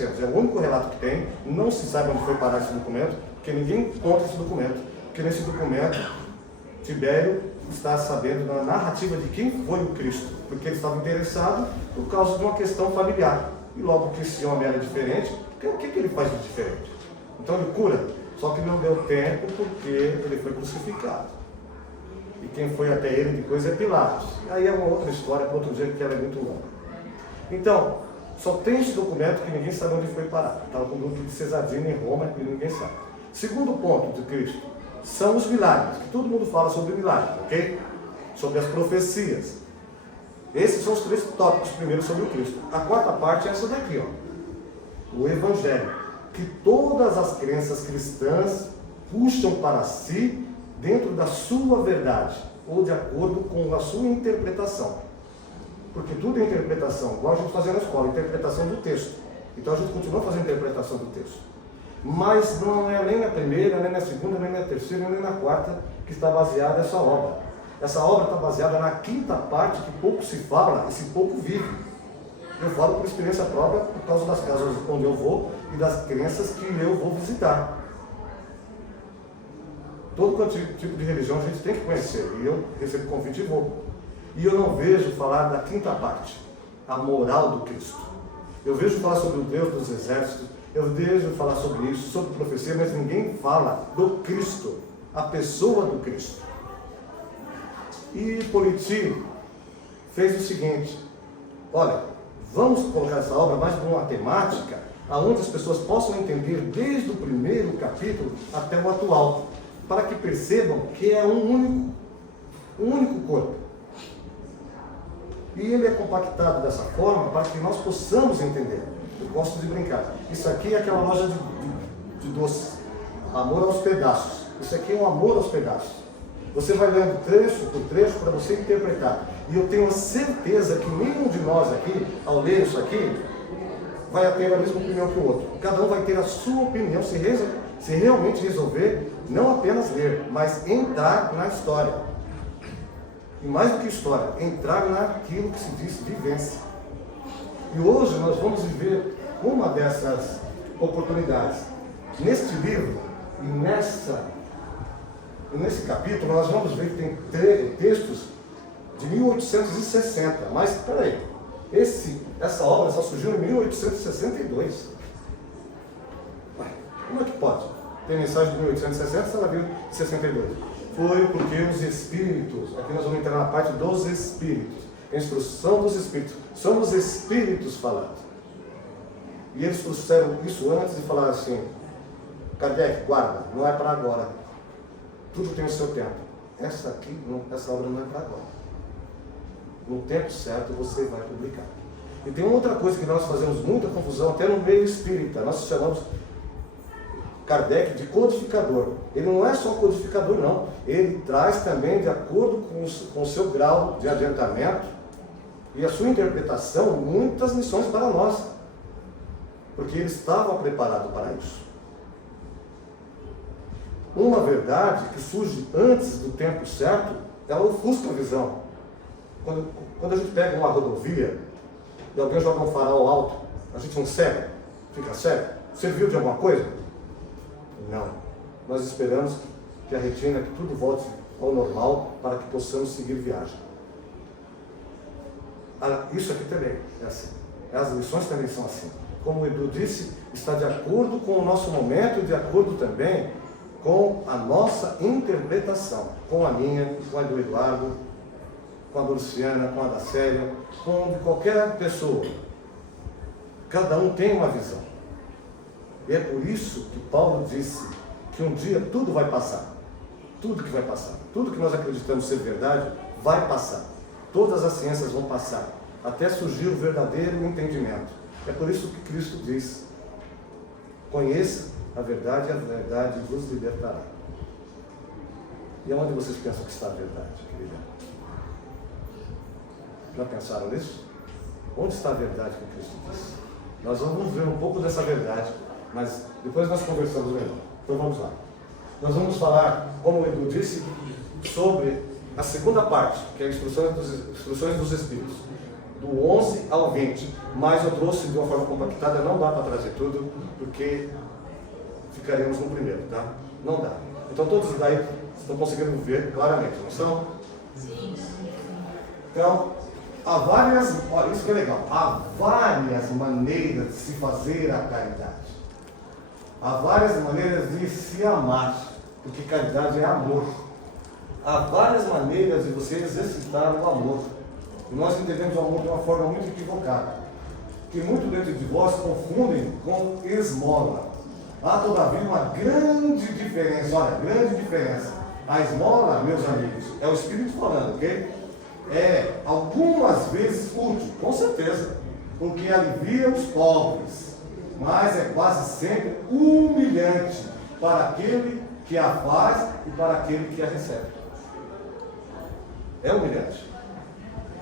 É o único relato que tem, não se sabe onde foi parar esse documento, porque ninguém conta esse documento. Porque nesse documento, Tibério está sabendo da narrativa de quem foi o Cristo, porque ele estava interessado por causa de uma questão familiar. E logo que esse homem era diferente, o que ele faz de diferente? Então ele cura, só que não deu tempo porque ele foi crucificado. E quem foi até ele depois é Pilatos. Aí é uma outra história, para outro dia, que ela é muito longa. Então, só tem esse documento que ninguém sabe onde foi parar. Estava com o grupo de Cesadina em Roma e ninguém sabe. Segundo ponto de Cristo, são os milagres, que todo mundo fala sobre milagres, ok? Sobre as profecias. Esses são os 3 tópicos primeiro sobre o Cristo. A quarta parte é essa daqui, ó. O Evangelho, que todas as crenças cristãs puxam para si dentro da sua verdade, ou de acordo com a sua interpretação. Porque tudo é interpretação, igual a gente fazia na escola, interpretação do texto. Então a gente continua fazendo interpretação do texto. Mas não é nem na primeira, nem na segunda, nem na terceira, nem na quarta que está baseada essa obra. Essa obra está baseada na quinta parte que pouco se fala e se pouco vive. Eu falo por experiência própria, por causa das casas onde eu vou e das crenças que eu vou visitar. Todo tipo de religião a gente tem que conhecer, e eu recebo convite e vou. E eu não vejo falar da quinta parte, a moral do Cristo. Eu vejo falar sobre o Deus dos exércitos, eu vejo falar sobre isso, sobre profecia, mas ninguém fala do Cristo, a pessoa do Cristo. E Politi fez o seguinte: olha, vamos colocar essa obra mais para uma temática, onde as pessoas possam entender desde o primeiro capítulo até o atual, para que percebam que é um único corpo. E ele é compactado dessa forma para que nós possamos entender. Eu gosto de brincar. Isso aqui é aquela loja de doces. Amor aos pedaços. Isso aqui é um amor aos pedaços. Você vai lendo trecho por trecho para você interpretar. E eu tenho a certeza que nenhum de nós aqui, ao ler isso aqui, vai ter a mesma opinião que o outro. Cada um vai ter a sua opinião se realmente resolver não apenas ler, mas entrar na história. E mais do que história, entrar naquilo que se diz vivência. E hoje nós vamos viver uma dessas oportunidades. Neste livro e nesse capítulo nós vamos ver que tem textos de 1860. Mas, espera aí, essa obra só surgiu em 1862. Ué, como é que pode? Tem mensagem de 1860, se ela viu de 62. Foi porque os Espíritos, aqui nós vamos entrar na parte dos Espíritos, a instrução dos Espíritos, são os Espíritos falando. E eles trouxeram isso antes e falaram assim: Kardec, guarda, não é para agora, tudo tem o seu tempo. Essa obra não é para agora. No tempo certo você vai publicar. E tem outra coisa que nós fazemos muita confusão, até no meio espírita, nós chamamos Kardec de codificador. Ele não é só codificador, não. Ele traz também, de acordo com o seu grau de adiantamento e a sua interpretação, muitas lições para nós. Porque ele estava preparado para isso. Uma verdade que surge antes do tempo certo, ela ofusca a visão. Quando a gente pega uma rodovia e alguém joga um farol alto, a gente não cega, fica cego. Serviu de alguma coisa? Não. Nós esperamos que a retina, que tudo volte ao normal para que possamos seguir viagem. Isso aqui também é assim. As lições também são assim. Como o Edu disse, está de acordo com o nosso momento e de acordo também com a nossa interpretação. Com a minha, com a do Eduardo, com a da Luciana, com a da Célia, com de qualquer pessoa. Cada um tem uma visão. E é por isso que Paulo disse que um dia tudo vai passar. Tudo que vai passar. Tudo que nós acreditamos ser verdade vai passar. Todas as ciências vão passar. Até surgir o verdadeiro entendimento. É por isso que Cristo diz: conheça a verdade e a verdade vos libertará. E aonde vocês pensam que está a verdade, querida? Já pensaram nisso? Onde está a verdade que Cristo disse? Nós vamos ver um pouco dessa verdade, mas depois nós conversamos melhor. Então vamos lá. Nós vamos falar, como o Edu disse, sobre a segunda parte, que é a instruções dos Espíritos. do 11 ao 20, mas eu trouxe de uma forma compactada, não dá para trazer tudo, porque ficaríamos no primeiro, tá? Não dá. Então todos daí estão conseguindo ver claramente, não são? Sim. Então, há várias, olha, isso que é legal, há várias maneiras de se fazer a caridade. Há várias maneiras de se amar, porque caridade é amor. Há várias maneiras de você exercitar o amor. E nós entendemos o amor de uma forma muito equivocada. Que muito dentro de vós confundem com esmola. Há todavia uma grande diferença, olha, grande diferença. A esmola, meus amigos, é o Espírito falando, ok? É algumas vezes útil, com certeza, porque alivia os pobres, mas é quase sempre humilhante para aquele que a faz e para aquele que a recebe. É humilhante.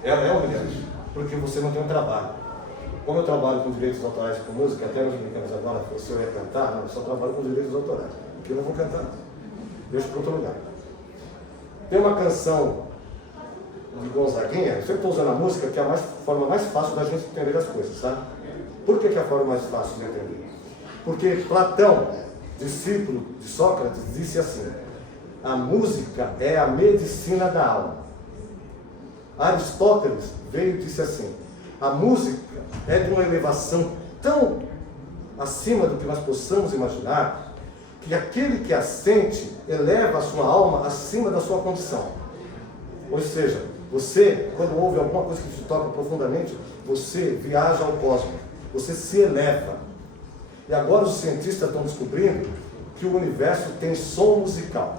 É humilhante, porque você não tem um trabalho. Como eu trabalho com direitos autorais com música, até nós brincamos agora, o senhor ia cantar, não, eu só trabalho com direitos autorais, porque eu não vou cantar, deixo para outro lugar. Tem uma canção de Gonzaguinha, eu sempre estou usando a música, que é a forma mais fácil da gente entender as coisas, sabe? Por que é a forma mais fácil de entender? Porque Platão, discípulo de Sócrates, disse assim: a música é a medicina da alma. Aristóteles veio e disse assim: a música é de uma elevação tão acima do que nós possamos imaginar, que aquele que a sente eleva a sua alma acima da sua condição. Ou seja, você, quando ouve alguma coisa que te toca profundamente, você viaja ao cosmos, você se eleva. E agora os cientistas estão descobrindo que o universo tem som musical.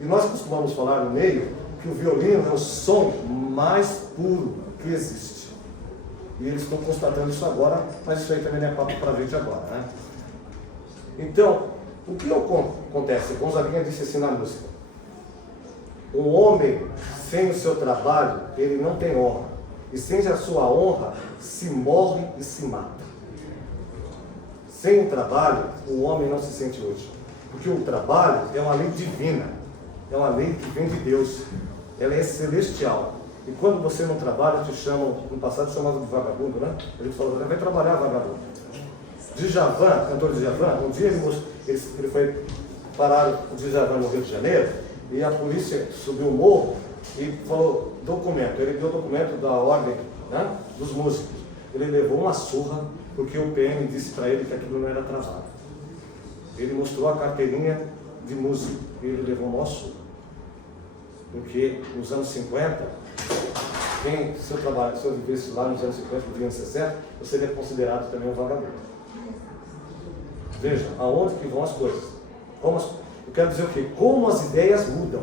E nós costumamos falar no meio que o violino é o som mais puro que existe. E eles estão constatando isso agora, mas isso aí também não é papo para a gente agora, né? Então, o que acontece? Gonzaguinha disse assim na música: um homem sem o seu trabalho, ele não tem honra. E sem a sua honra, se morre e se mata. Sem o trabalho, o homem não se sente útil. Porque o trabalho é uma lei divina. É uma lei que vem de Deus. Ela é celestial. E quando você não trabalha, te chamam, no passado chamavam de vagabundo, né? A gente falou, vai trabalhar, vagabundo. Djavan, cantor Djavan, um dia ele foi parar o Djavan no Rio de Janeiro, e a polícia subiu o morro e falou, documento. Ele deu o documento da ordem, né, dos músicos. Ele levou uma surra, porque o PM disse para ele que aquilo não era trabalho. Ele mostrou a carteirinha de músico, e ele levou uma surra. Porque nos anos 50, se eu vivesse lá nos anos 50, nos anos 60, eu seria considerado também um vagabundo. Veja, aonde que vão as coisas. Eu quero dizer o quê? Como as ideias mudam.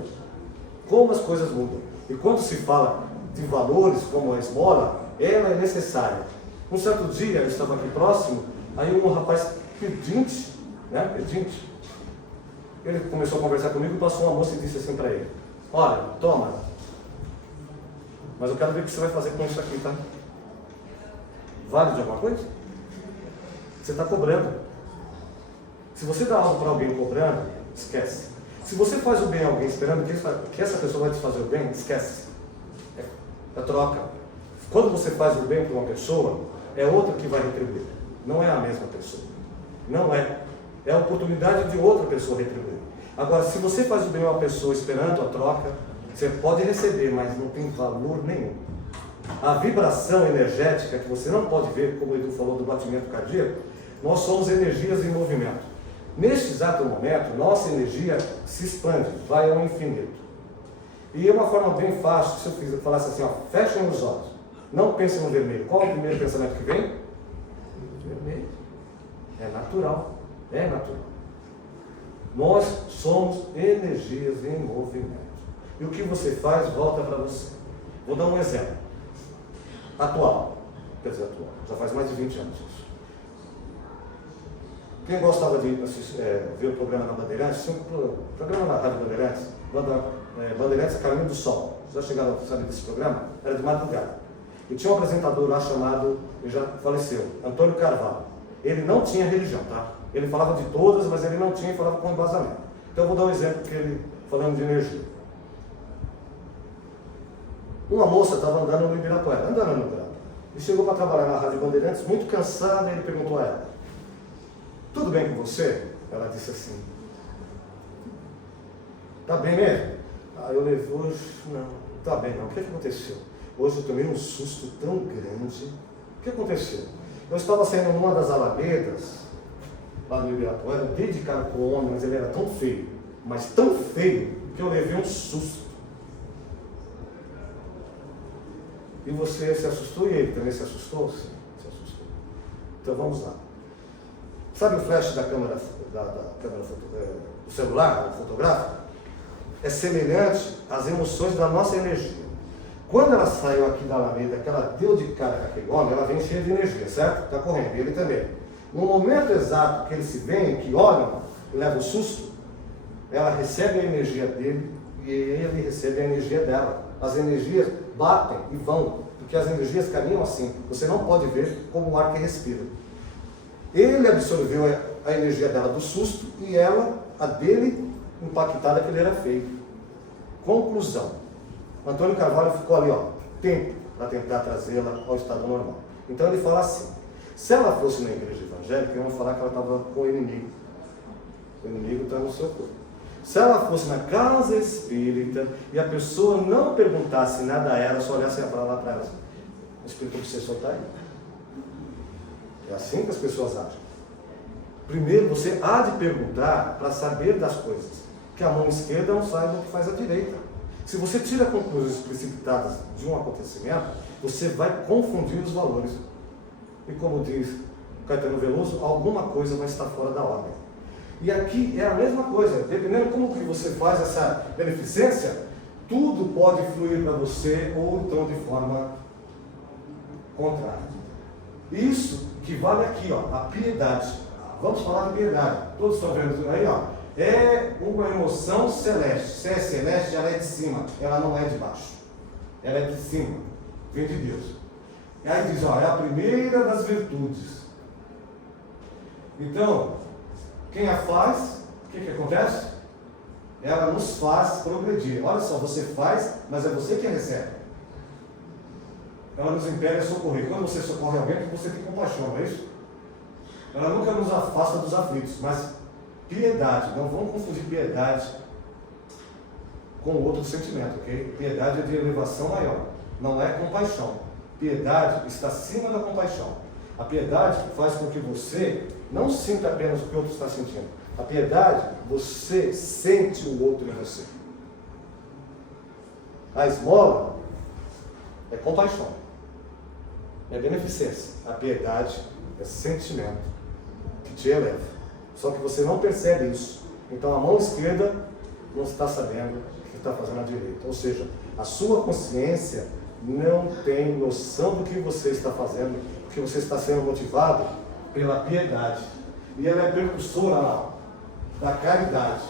Como as coisas mudam. E quando se fala de valores como a esmola, ela é necessária. Um certo dia, eu estava aqui próximo, aí um rapaz pedinte, ele começou a conversar comigo, passou uma moça e disse assim para ele: olha, toma, mas eu quero ver o que você vai fazer com isso aqui, tá? Vale de alguma coisa? Você está cobrando. Se você dá algo para alguém cobrando, esquece. Se você faz o bem a alguém esperando que essa pessoa vai te fazer o bem, esquece. É troca. Quando você faz o bem para uma pessoa, é outra que vai retribuir. Não é a mesma pessoa. Não é. É a oportunidade de outra pessoa retribuir. Agora, se você faz o bem a uma pessoa esperando a troca, você pode receber, mas não tem valor nenhum. A vibração energética, que você não pode ver, como o Edu falou do batimento cardíaco, nós somos energias em movimento. Neste exato momento, nossa energia se expande, vai ao infinito. E é uma forma bem fácil, se eu falasse assim, ó, fechem os olhos, não pensem no vermelho. Qual é o primeiro pensamento que vem? Vermelho. É natural. É natural. Nós somos energias em movimento. E o que você faz, volta para você. Vou dar um exemplo. Atual. Já faz mais de 20 anos isso. Quem gostava de ver o programa na Bandeirantes, tinha um programa na Rádio Bandeirantes, Bandeirantes Caminho do Sol. Vocês já chegaram a saber desse programa? Era de madrugada. E tinha um apresentador lá chamado, ele já faleceu, Antônio Carvalho. Ele não tinha religião, tá? Ele falava de todas, mas ele não tinha e falava com embasamento. Então eu vou dar um exemplo que ele, falando de energia. Uma moça estava andando no Ibirapuera, E chegou para trabalhar na Rádio Bandeirantes, muito cansada, e ele perguntou a ela: tudo bem com você? Ela disse assim: tá bem mesmo? Aí eu levei: hoje não, tá bem não. O que aconteceu? Hoje eu tomei um susto tão grande. O que aconteceu? Eu estava saindo numa das alamedas, lá no Ibirapuera, eu dei de cara com o homem, mas ele era tão feio, mas tão feio, que eu levei um susto. E você se assustou? E ele também se assustou? Sim, se assustou. Então vamos lá. Sabe o flash da câmera, do celular, fotográfico? É semelhante às emoções da nossa energia. Quando ela saiu aqui da Alameda, que ela deu de cara com aquele homem, ela vem cheia de energia, certo? Está correndo, ele também. No momento exato que eles se veem, que olham, leva o susto, ela recebe a energia dele e ele recebe a energia dela. As energias batem e vão, porque as energias caminham assim. Você não pode ver como o ar que respira. Ele absorveu a energia dela do susto e ela, a dele, impactada que ele era feio. Conclusão: Antônio Carvalho ficou ali, tempo para tentar trazê-la ao estado normal. Então ele fala assim: se ela fosse na igreja evangélica, iam falar que ela estava com o inimigo. O inimigo está no seu corpo. Se ela fosse na casa espírita e a pessoa não perguntasse nada a ela, só olhasse para lá para ela: o espírito obsessor está aí. É assim que as pessoas agem. Primeiro você há de perguntar para saber das coisas, que a mão esquerda não saiba o que faz a direita. Se você tira conclusões precipitadas de um acontecimento, você vai confundir os valores. E como diz Caetano Veloso, alguma coisa vai estar fora da ordem. E aqui é a mesma coisa, dependendo como que você faz essa beneficência, tudo pode fluir para você ou então de forma contrária. Isso que vale aqui, a piedade. Vamos falar de piedade. Todos estão vendo aí, é uma emoção celeste. Se é celeste, ela é de cima, ela não é de baixo. Ela é de cima, vem de Deus. E aí diz, é a primeira das virtudes. Então, quem a faz, o que acontece? Ela nos faz progredir. Olha só, você faz, mas é você que recebe. Ela nos impede a socorrer. Quando você socorre alguém, você tem compaixão, não é isso? Ela nunca nos afasta dos aflitos, mas piedade, não vamos confundir piedade com outro sentimento, ok? Piedade é de elevação maior, não é compaixão. Piedade está acima da compaixão. A piedade faz com que você não sinta apenas o que o outro está sentindo. A piedade, você sente o outro em você. A esmola é compaixão, é beneficência. A piedade é sentimento que te eleva. Só que você não percebe isso. Então a mão esquerda não está sabendo o que está fazendo a direita. Ou seja, a sua consciência não tem noção do que você está fazendo, porque você está sendo motivado pela piedade. E ela é precursora da caridade.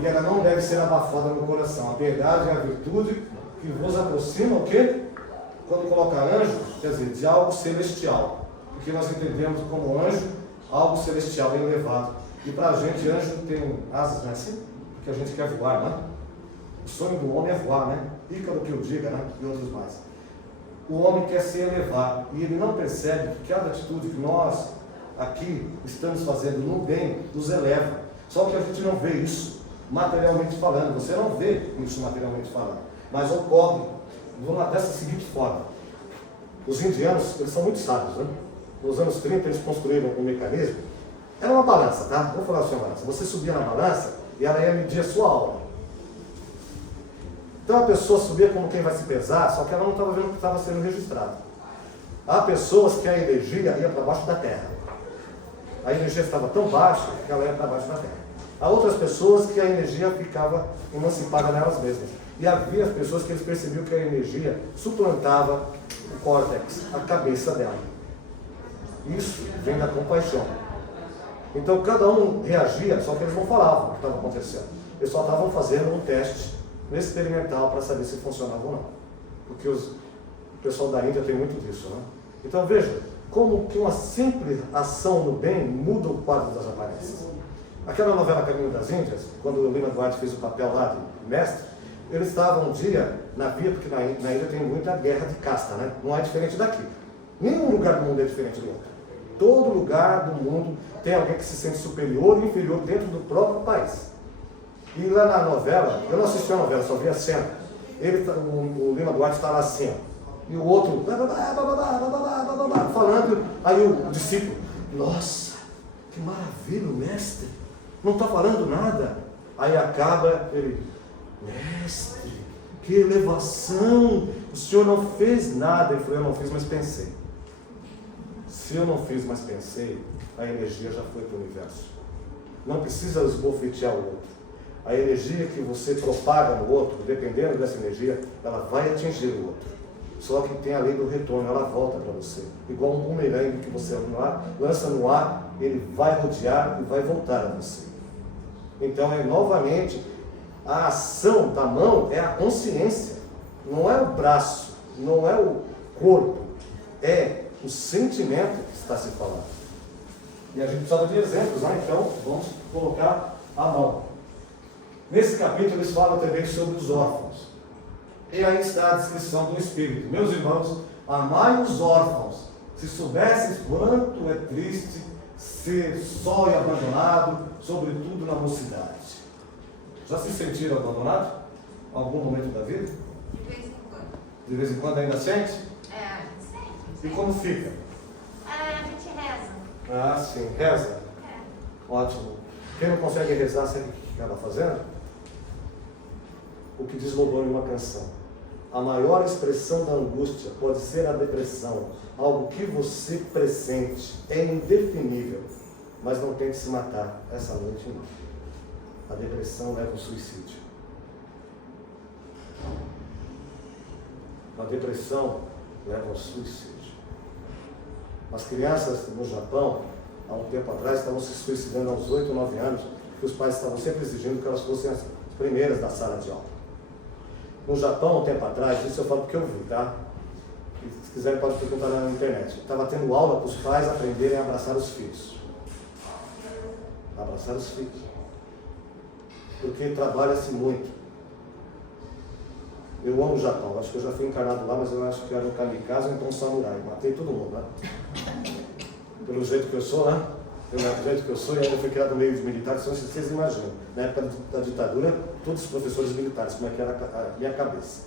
E ela não deve ser abafada no coração. A piedade é a virtude que vos aproxima o quê? Quando coloca anjo, quer dizer, de algo celestial. Porque nós entendemos como anjo algo celestial e elevado. E para a gente, anjo tem asas, não é assim? Porque a gente quer voar, né? O sonho do homem é voar, né? Ícaro que eu diga, né? E outros mais. O homem quer se elevar e ele não percebe que cada atitude que nós aqui estamos fazendo no bem nos eleva. Só que a gente não vê isso materialmente falando. Você não vê isso materialmente falando. Mas ocorre dessa seguinte forma. Os indianos, eles são muito sábios, né? Nos anos 30 eles construíram um mecanismo. Era uma balança, tá? Vou falar assim, uma balança. Você subia na balança e ela ia medir a sua alma. Então a pessoa subia como quem vai se pesar, só que ela não estava vendo o que estava sendo registrado. Há pessoas que a energia ia para baixo da terra. A energia estava tão baixa que ela ia para baixo da terra. Há outras pessoas que a energia ficava emancipada nelas mesmas. E havia as pessoas que eles percebiam que a energia suplantava o córtex, a cabeça dela. Isso vem da compaixão. Então cada um reagia, só que eles não falavam o que estava acontecendo. Eles só estavam fazendo um teste experimental para saber se funcionava ou não. Porque o pessoal da Índia tem muito disso, né? Então veja, como que uma simples ação no bem muda o quadro das aparências. Aquela novela Caminho das Índias, quando o Lima Duarte fez o papel lá de mestre, eles estavam um dia na via, porque na ilha tem muita guerra de casta, né? Não é diferente daqui. Nenhum lugar do mundo é diferente do outro. Todo lugar do mundo tem alguém que se sente superior e inferior dentro do próprio país. E lá na novela, eu não assisti a novela, só vi a cena. O Lima Duarte está lá assim, ó, e o outro falando, aí o discípulo, nossa, que maravilha, mestre, não está falando nada. Aí acaba ele, mestre, que elevação, o senhor não fez nada. Ele falou, eu não fiz, mas pensei. Se eu não fiz, mas pensei, a energia já foi para o universo. Não precisa esbofetear o outro. A energia que você propaga no outro, dependendo dessa energia, ela vai atingir o outro. Só que tem a lei do retorno, ela volta para você. Igual um bumerangue que você lança no ar, ele vai rodear e vai voltar a você. Então, novamente, a ação da mão é a consciência. Não é o braço, não é o corpo, é o sentimento que está se falando. E a gente precisava de exemplos, né? Então vamos colocar a mão. Nesse capítulo eles falam também sobre os órfãos. E aí está a descrição do Espírito. Meus irmãos, amai os órfãos. Se soubesses quanto é triste ser só e abandonado, sobretudo na mocidade. Já se sentiram abandonados? Em algum momento da vida? De vez em quando. De vez em quando ainda sente? É, sempre. E como fica? A gente reza. Ah, sim. Reza? É. Ótimo. Quem não consegue rezar, sabe o que acaba fazendo? O que desdobrou em uma canção. A maior expressão da angústia pode ser a depressão. Algo que você pressente. É indefinível. Mas não tente se matar essa noite, não. A depressão leva ao suicídio. A depressão leva ao suicídio. As crianças no Japão, há um tempo atrás, estavam se suicidando aos 8 ou 9 anos, porque os pais estavam sempre exigindo que elas fossem as primeiras da sala de aula. No Japão, um tempo atrás, isso eu falo porque eu vi, tá? Se quiserem pode perguntar na internet. Estava tendo aula para os pais aprenderem a abraçar os filhos. Abraçar os filhos. Porque trabalha-se muito. Eu amo o Japão, acho que eu já fui encarnado lá, mas eu acho que era um kamikaze ou então um samurai. Matei todo mundo, né? Pelo jeito que eu sou, né? Pelo jeito que eu sou, e ainda fui criado no meio de militares, então vocês imaginam. Na época da ditadura, todos os professores militares, como é que era a minha cabeça.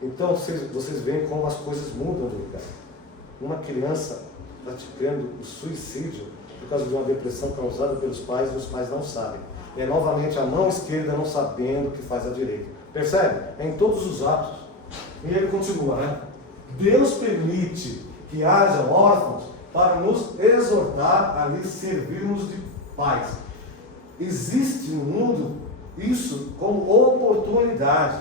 Então, vocês veem como as coisas mudam de lugar. Uma criança praticando o suicídio por causa de uma depressão causada pelos pais, e os pais não sabem. É novamente a mão esquerda não sabendo o que faz a direita. Percebe? É em todos os atos. E ele continua, né? Deus permite que hajam órfãos para nos exortar a lhes servirmos de pais. Existe no mundo isso como oportunidade.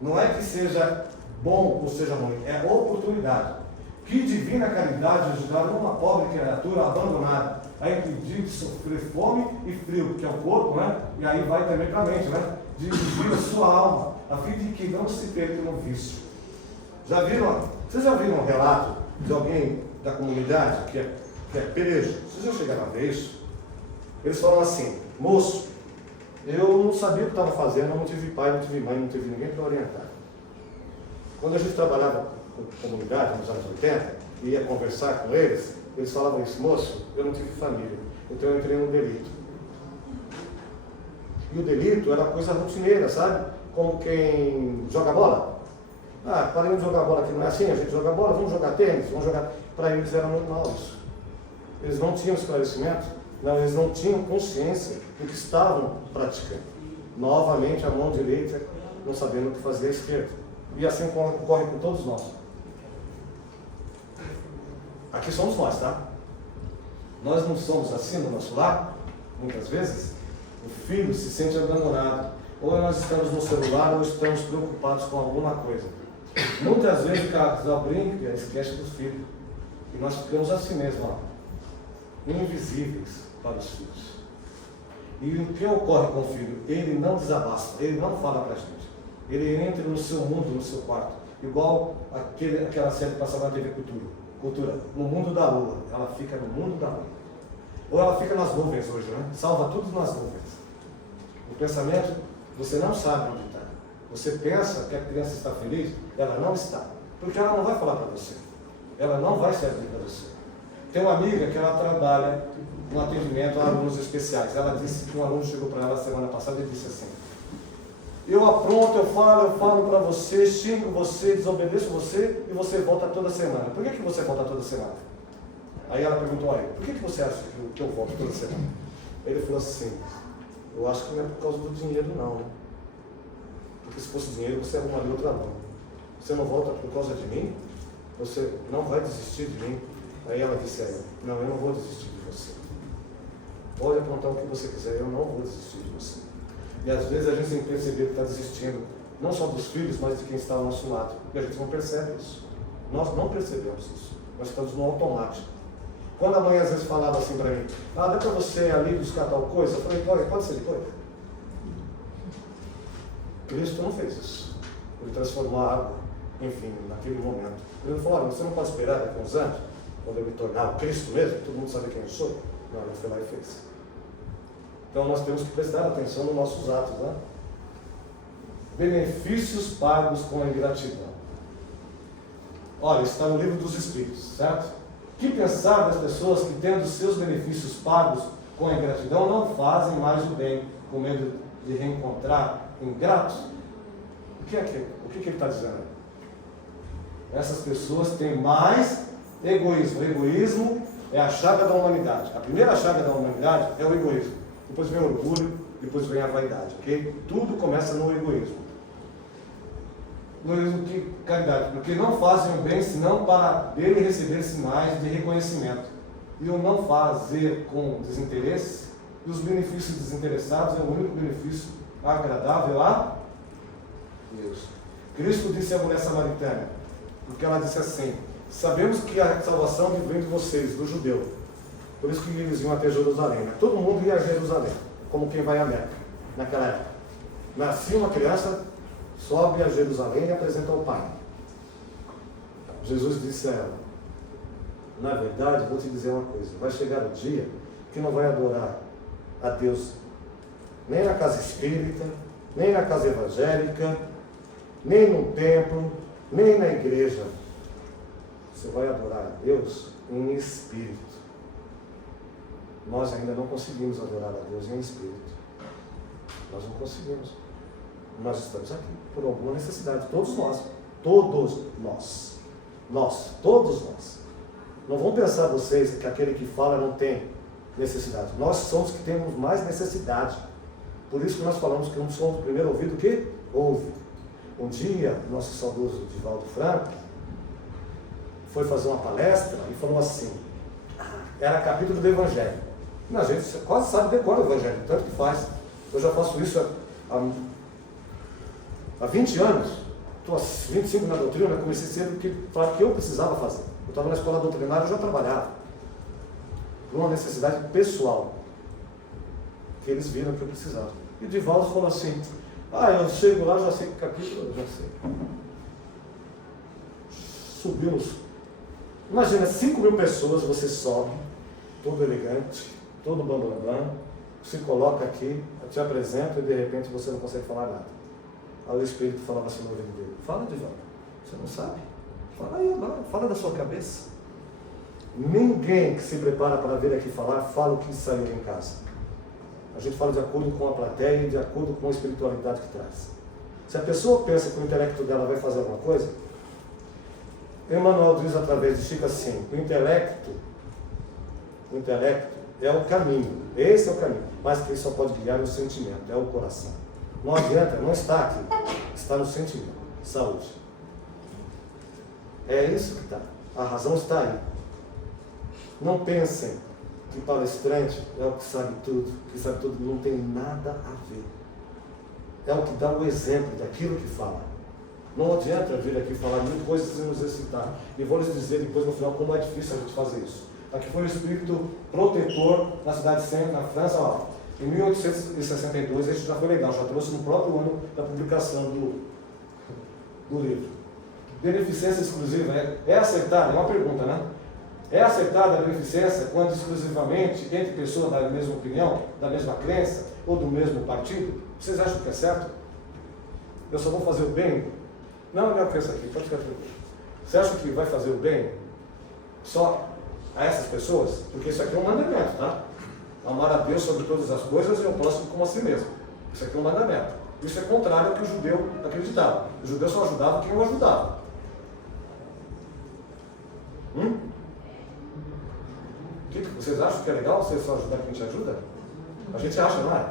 Não é que seja bom ou seja ruim, é oportunidade. Que divina caridade ajudar uma pobre criatura abandonada a impedir de sofrer fome e frio, que é o corpo, né? E aí vai também para a mente, né? Dirigir a sua alma, a fim de que não se perca no vício. Vocês já viram um relato de alguém da comunidade que é perejo? Vocês já chegaram a ver isso? Eles falam assim, moço, eu não sabia o que estava fazendo, eu não tive pai, não tive mãe, não tive ninguém para orientar. Quando a gente trabalhava com comunidade nos anos 80, e ia conversar com eles falavam isso, moço, eu não tive família, então eu entrei no delito. E o delito era uma coisa rotineira, sabe? Como quem joga bola. Ah, parei de jogar bola aqui, não é assim, a gente joga bola, vamos jogar tênis, vamos jogar. Para eles era normal isso. Eles não tinham esclarecimento, não, eles não tinham consciência do que estavam praticando. Novamente a mão direita não sabendo o que fazer a esquerda. E assim ocorre com todos nós. Aqui somos nós, tá? Nós não somos assim no nosso lar, muitas vezes. O filho se sente abandonado. Ou nós estamos no celular ou estamos preocupados com alguma coisa. Muitas vezes o casal brinca e esquece do filho. E nós ficamos assim mesmo, ó, invisíveis para os filhos. E o que ocorre com o filho? Ele não desabafa, ele não fala para a gente. Ele entra no seu mundo, no seu quarto. Igual aquela série que passava na TV Cultura, no mundo da lua. Ela fica no mundo da lua. Ou ela fica nas nuvens hoje, né? Salva tudo nas nuvens. O pensamento, você não sabe onde está. Você pensa que a criança está feliz? Ela não está. Porque ela não vai falar para você. Ela não vai se abrir para você. Tem uma amiga que ela trabalha no atendimento a alunos especiais. Ela disse que um aluno chegou para ela semana passada e disse assim: eu apronto, eu falo para você, xingo você, desobedeço você e você volta toda semana. Por que você volta toda semana? Aí ela perguntou a ele: por que você acha que eu volto toda semana? Ele falou assim: eu acho que não é por causa do dinheiro não, né? Porque se fosse dinheiro você arrumaria outra mão. Você não volta por causa de mim? Você não vai desistir de mim? Aí ela disse a ele: não, eu não vou desistir de você. Pode aprontar o que você quiser, eu não vou desistir de você. E às vezes a gente tem que perceber que está desistindo, não só dos filhos, mas de quem está ao nosso lado. E a gente não percebe isso. Nós não percebemos isso. Nós estamos no automático. Quando a mãe às vezes falava assim para mim: dá para você ali buscar tal coisa? Eu falei: pode ser depois. Cristo não fez isso. Ele transformou a água, enfim, naquele momento. Ele falou: olha, você não pode esperar daqui a uns anos, quando eu me tornar o Cristo mesmo, todo mundo sabe quem eu sou. Não, ele foi lá e fez. Então nós temos que prestar atenção nos nossos atos, né? Benefícios pagos com a ingratidão. Olha, está no livro dos Espíritos, certo? Que pensar das pessoas que, tendo seus benefícios pagos com a ingratidão, não fazem mais o bem, com medo de reencontrar ingratos? O que ele está dizendo? Essas pessoas têm mais egoísmo. O egoísmo é a chaga da humanidade. A primeira chaga da humanidade é o egoísmo. Depois vem o orgulho, depois vem a vaidade, ok? Tudo começa no egoísmo. No egoísmo de caridade, porque não fazem o bem senão para dele receber sinais de reconhecimento. E o não fazer com desinteresse, e os benefícios desinteressados é o único benefício agradável a Deus. Cristo disse à mulher samaritana, porque ela disse assim: sabemos que a salvação vem de vocês, do judeu. Por isso que eles iam até Jerusalém, né? Todo mundo ia a Jerusalém, como quem vai a Meca, naquela época. Nascia uma criança, sobe a Jerusalém e apresenta ao Pai. Jesus disse a ela: na verdade, vou te dizer uma coisa, vai chegar o dia que não vai adorar a Deus nem na casa espírita, nem na casa evangélica, nem no templo, nem na igreja. Você vai adorar a Deus em espírito. Nós ainda não conseguimos adorar a Deus em espírito. Nós não conseguimos. Nós estamos aqui por alguma necessidade. Todos nós. Todos nós. Todos nós. Não vão pensar vocês que aquele que fala não tem necessidade. Nós somos que temos mais necessidade. Por isso que nós falamos que somos o primeiro ouvido que ouve. Um dia, nosso saudoso Divaldo Franco foi fazer uma palestra e falou assim, era capítulo do Evangelho. A gente quase sabe decorar o Evangelho, tanto que faz. Eu já faço isso há 20 anos, estou há 25 na doutrina, comecei cedo para que eu precisava fazer. Eu estava na escola doutrinária e já trabalhava. Por uma necessidade pessoal, que eles viram que eu precisava. E Divaldo falou assim, eu chego lá, já sei que capítulo, eu já sei. Subimos. Imagina, 5.000 pessoas, você sobe, todo elegante, todo bambambam, se coloca aqui, te apresenta e de repente você não consegue falar nada. Aí o Espírito falava assim no ouvido dele, fala, Divaldo, você não sabe? Fala aí agora, fala da sua cabeça. Ninguém que se prepara para vir aqui falar, fala o que saiu em casa. A gente fala de acordo com a plateia e de acordo com a espiritualidade que traz. Se a pessoa pensa que o intelecto dela vai fazer alguma coisa, Emmanuel diz através de Chico assim, o intelecto é o caminho, esse é o caminho, mas quem só pode guiar é o sentimento, é o coração. Não adianta, não está aqui, está no sentimento, saúde. É isso que está, a razão está aí. Não pensem que palestrante é o que sabe tudo não tem nada a ver. É o que dá o exemplo daquilo que fala. Não adianta vir aqui falar mil coisas e nos excitar. E vou lhes dizer depois no final como é difícil a gente fazer isso. Aqui foi o espírito protetor na cidade de Saint, na França, em 1862, isso já foi legal, já trouxe no próprio ano da publicação do livro. Beneficência exclusiva é aceitada? É uma pergunta, né? É aceitada a beneficência quando exclusivamente entre pessoas da mesma opinião, da mesma crença ou do mesmo partido? Vocês acham que é certo? eu só vou fazer o bem? Não, pensa aqui, pode ficar tranquilo. Você acha que vai fazer o bem só a essas pessoas? Porque isso aqui é um mandamento, tá? Amar a Deus sobre todas as coisas e ao próximo como a si mesmo. Isso aqui é um mandamento. Isso é contrário ao que o judeu acreditava. O judeu só ajudava quem o ajudava. Vocês acham que é legal você só ajudar quem te ajuda? A gente acha, não é?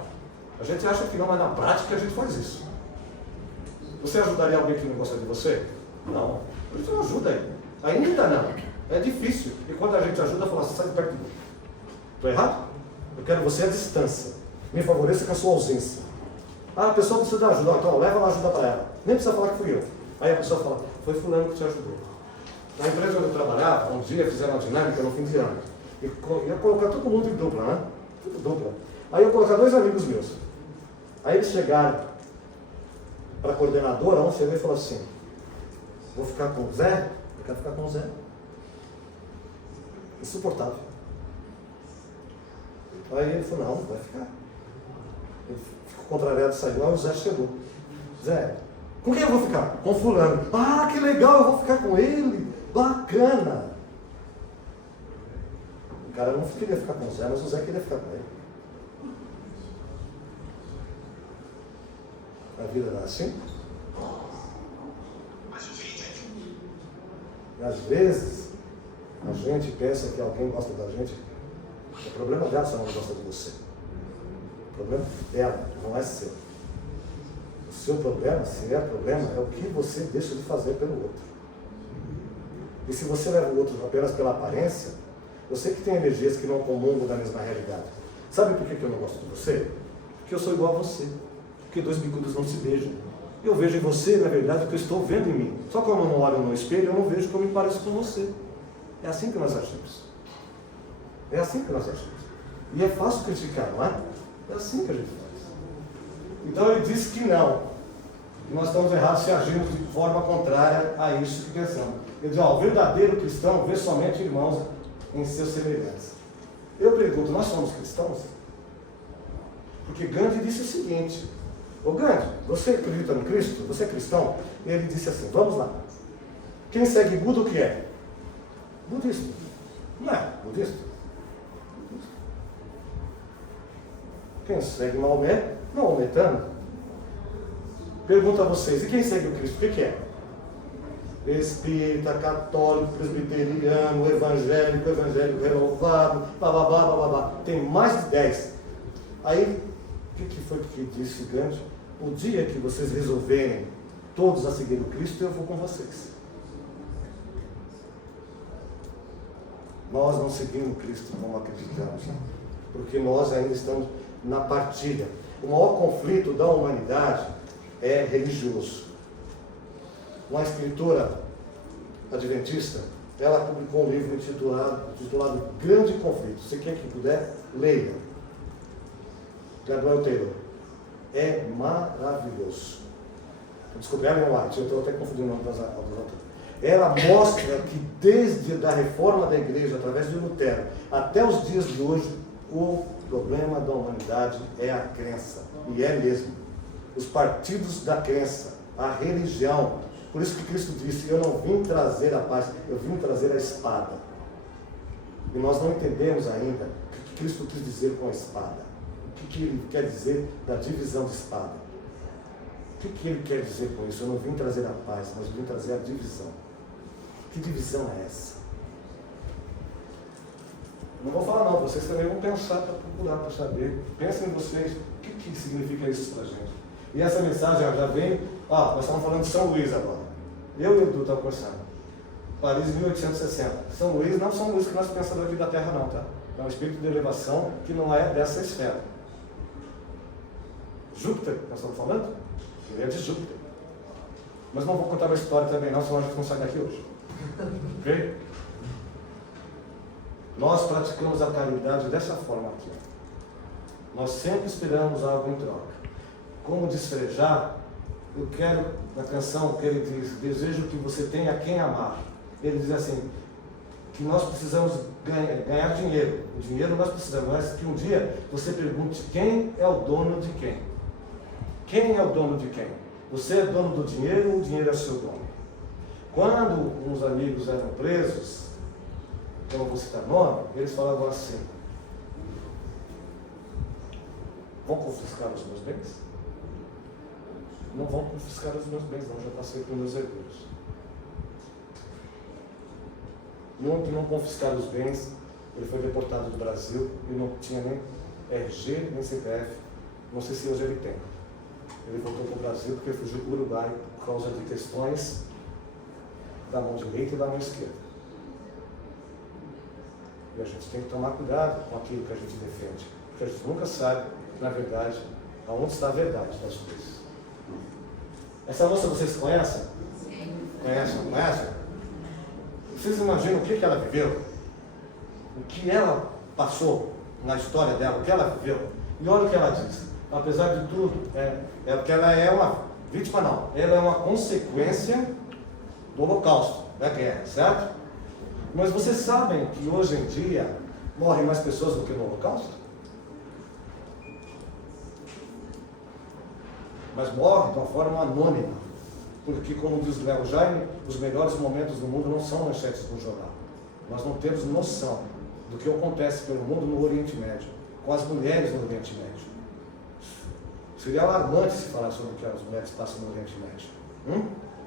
A gente acha que não, mas na prática a gente faz isso. Você ajudaria alguém que não gosta de você? Não. Por isso não ajuda aí. Ainda não. É difícil. E quando a gente ajuda, fala assim, sai de perto de mim. Estou errado? Eu quero você à distância. Me favoreça com a sua ausência. Ah, a pessoa precisa de ajuda. Então, leva lá ajuda para ela. Nem precisa falar que fui eu. Aí a pessoa fala, foi fulano que te ajudou. Na empresa onde eu trabalhava, um dia fizeram uma dinâmica no fim de ano. E ia colocar todo mundo em dupla, né? Tudo dupla. Aí eu ia colocar 2 amigos meus. Aí eles chegaram para a coordenadora, um chegou e falou assim, vou ficar com o Zé? Eu quero ficar com o Zé. Insuportável. Aí ele falou, não, vai ficar. Ele ficou contrariado, saiu, aí o Zé chegou. Zé, com quem eu vou ficar? Com fulano. Ah, que legal, eu vou ficar com ele. Bacana. O cara não queria ficar com o Zé, mas o Zé queria ficar com ele. A vida não é assim? E às vezes, a gente pensa que alguém gosta da gente. O problema dela se ela não gosta de você. O problema dela, não é seu. O seu problema, se é problema, é o que você deixa de fazer pelo outro. E se você leva o outro apenas pela aparência, eu sei que tem energias que não comungam da mesma realidade. Sabe por que eu não gosto de você? Porque eu sou igual a você. Porque 2 bicudos não se beijam. Eu vejo em você, na verdade, o que eu estou vendo em mim. Só que quando eu não olho no espelho, eu não vejo que eu me pareço com você. É assim que nós agimos. É assim que nós agimos. E é fácil criticar, não é? É assim que a gente faz. Então ele disse que não. E nós estamos errados se agimos de forma contrária a isso que pensamos. Ele diz, o verdadeiro cristão vê somente irmãos em seus semelhantes. Eu pergunto, nós somos cristãos? Porque Gandhi disse o seguinte, ô Gandhi, você acredita no Cristo? Você é cristão? E ele disse assim, vamos lá. Quem segue Buda o que é? Budista. Não é budista. Quem segue Maomé? Maometano. Pergunto a vocês, e quem segue o Cristo? O que é? Espírita, católico, presbiteriano, evangélico renovado, bababá, bababá. Tem mais de 10. Aí, o que foi que disse Gandhi? O dia que vocês resolverem todos a seguir o Cristo, eu vou com vocês. Nós não seguimos Cristo, não acreditamos, porque nós ainda estamos na partilha. O maior conflito da humanidade é religioso. Uma escritora adventista, ela publicou um livro intitulado Grande Conflito. Se quem que puder, leia. Gabriel Taylor. É maravilhoso. Descobri Ellen White, eu estou até confundindo o nome das autores. Ela mostra que desde a reforma da igreja, através de Lutero, até os dias de hoje, o problema da humanidade é a crença. E é mesmo. Os partidos da crença, a religião. Por isso que Cristo disse, eu não vim trazer a paz, eu vim trazer a espada. E nós não entendemos ainda o que Cristo quis dizer com a espada. O que ele quer dizer da divisão de espada. O que ele quer dizer com isso? Eu não vim trazer a paz, mas vim trazer a divisão. Que divisão é essa? Não vou falar não, vocês também vão pensar para procurar, para saber. Pensem em vocês, o que significa isso para a gente. E essa mensagem já vem, nós estamos falando de São Luís agora. Eu e o Edu estamos conversando. Paris 1860. São Luís não São Luís que nós pensamos aqui da Terra não, tá? É um espírito de elevação que não é dessa esfera. Júpiter, nós estamos falando? Ele é de Júpiter. Mas não vou contar uma história também não, senão a gente não sai daqui hoje. Ok? Nós praticamos a caridade dessa forma aqui. Nós sempre esperamos algo em troca. Como desfrejar, eu quero, na canção que ele diz, desejo que você tenha quem amar. Ele diz assim, que nós precisamos ganhar dinheiro. O dinheiro nós precisamos, mas que um dia você pergunte quem é o dono de quem. Quem é o dono de quem? Você é dono do dinheiro ou o dinheiro é seu dono? Quando uns amigos eram presos, eu não vou citar nome, eles falavam assim: vão confiscar os meus bens? Não vão confiscar os meus bens, não, já passei por meus herdeiros. E um que não confiscaram os bens, ele foi deportado do Brasil e não tinha nem RG, nem CPF, não sei se hoje ele tem. Ele voltou para o Brasil porque fugiu para o Uruguai por causa de questões da mão direita e da mão esquerda. E a gente tem que tomar cuidado com aquilo que a gente defende, porque a gente nunca sabe, na verdade, aonde está a verdade das coisas. Essa moça vocês conhecem? Sim. Conhecem? Não conhecem? Vocês imaginam o que ela viveu? O que ela passou na história dela, o que ela viveu? E olha o que ela diz. Apesar de tudo, que ela é uma vítima, não. Ela é uma consequência do Holocausto, da guerra, certo? Mas vocês sabem que hoje em dia morrem mais pessoas do que no Holocausto? Mas morre de uma forma anônima. Porque, como diz o Léo Jaime, os melhores momentos do mundo não são manchetes do jornal. Nós não temos noção do que acontece pelo mundo no Oriente Médio, com as mulheres no Oriente Médio. Seria alarmante se falar sobre o que as mulheres passam no Oriente Médio.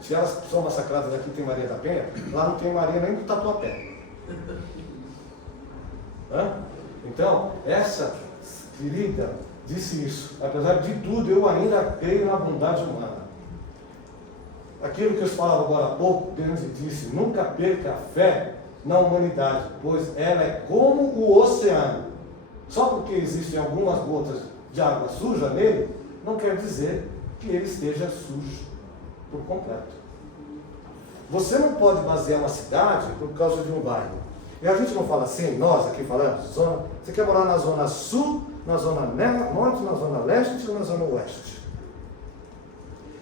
Se elas são massacradas aqui, tem Maria da Penha, lá não tem Maria nem do Tatuapé. Então, essa querida disse isso: apesar de tudo, eu ainda creio na bondade humana. Aquilo que eu falava agora há pouco, Deus disse: nunca perca a fé na humanidade, pois ela é como o oceano. Só porque existem algumas gotas de água suja nele, não quer dizer que ele esteja sujo por completo. Você não pode basear uma cidade por causa de um bairro. E a gente não fala assim, nós aqui falamos, você quer morar na zona sul, na zona norte, na zona leste ou na zona oeste?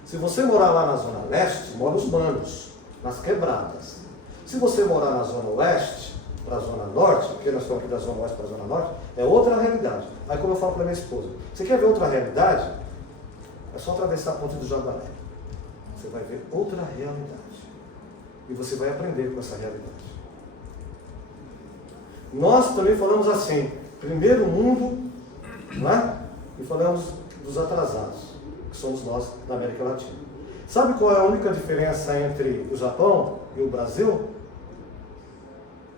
Se você morar lá na zona leste, mora os manos, nas quebradas. Se você morar na zona oeste, para a zona norte, porque nós estamos aqui da zona oeste para a zona norte, é outra realidade. Aí como eu falo para minha esposa, você quer ver outra realidade? É só atravessar a ponte do Jaguaré. Você vai ver outra realidade. E você vai aprender com essa realidade. Nós também falamos assim, primeiro mundo, não é? E falamos dos atrasados, que somos nós da América Latina. Sabe qual é a única diferença entre o Japão e o Brasil?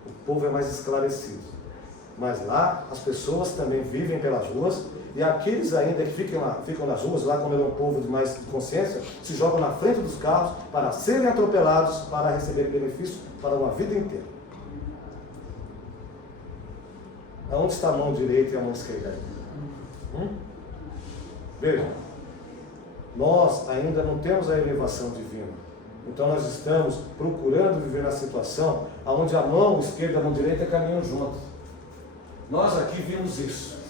O povo é mais esclarecido. Mas lá as pessoas também vivem pelas ruas, e aqueles ainda que ficam nas ruas, lá como é um povo de mais consciência, se jogam na frente dos carros para serem atropelados, para receber benefício para uma vida inteira. Aonde está a mão direita e a mão esquerda? Vejam, nós ainda não temos a elevação divina. Então nós estamos procurando viver na situação onde a mão esquerda e a mão direita caminham juntos. Nós aqui vimos isso.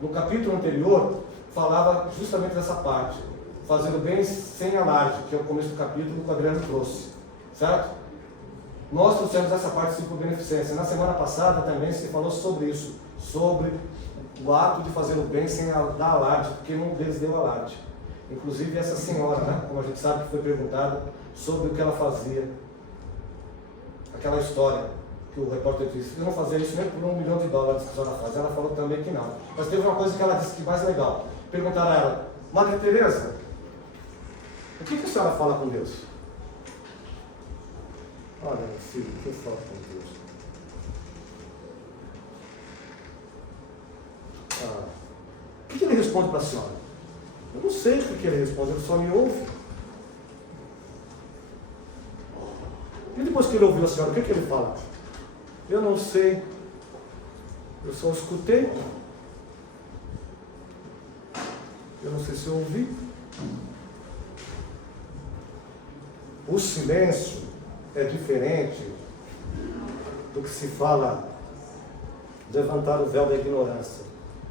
No capítulo anterior, falava justamente dessa parte. Fazendo bem sem alarde, que é o começo do capítulo que o Adriano trouxe. Certo? Nós trouxemos essa parte de beneficência. Na semana passada também se falou sobre isso. Sobre o ato de fazer o bem sem dar alarde, porque nenhum deles deu alarde. Inclusive essa senhora, né, como a gente sabe que foi perguntada sobre o que ela fazia. Aquela história que o repórter disse, eu não fazia isso nem por $1 milhão que a senhora faz. Ela falou também que não. Mas teve uma coisa que ela disse que mais legal. Perguntaram a ela, Madre Teresa, o que a senhora fala com Deus? Olha, filho, o que eu falo com Deus? O que ele responde para a senhora? Eu não sei o que ele responde, ele só me ouve. E depois que ele ouviu a senhora, o que ele fala? Eu não sei, eu só escutei. Eu não sei se eu ouvi. O silêncio é diferente do que se fala levantar o véu da ignorância.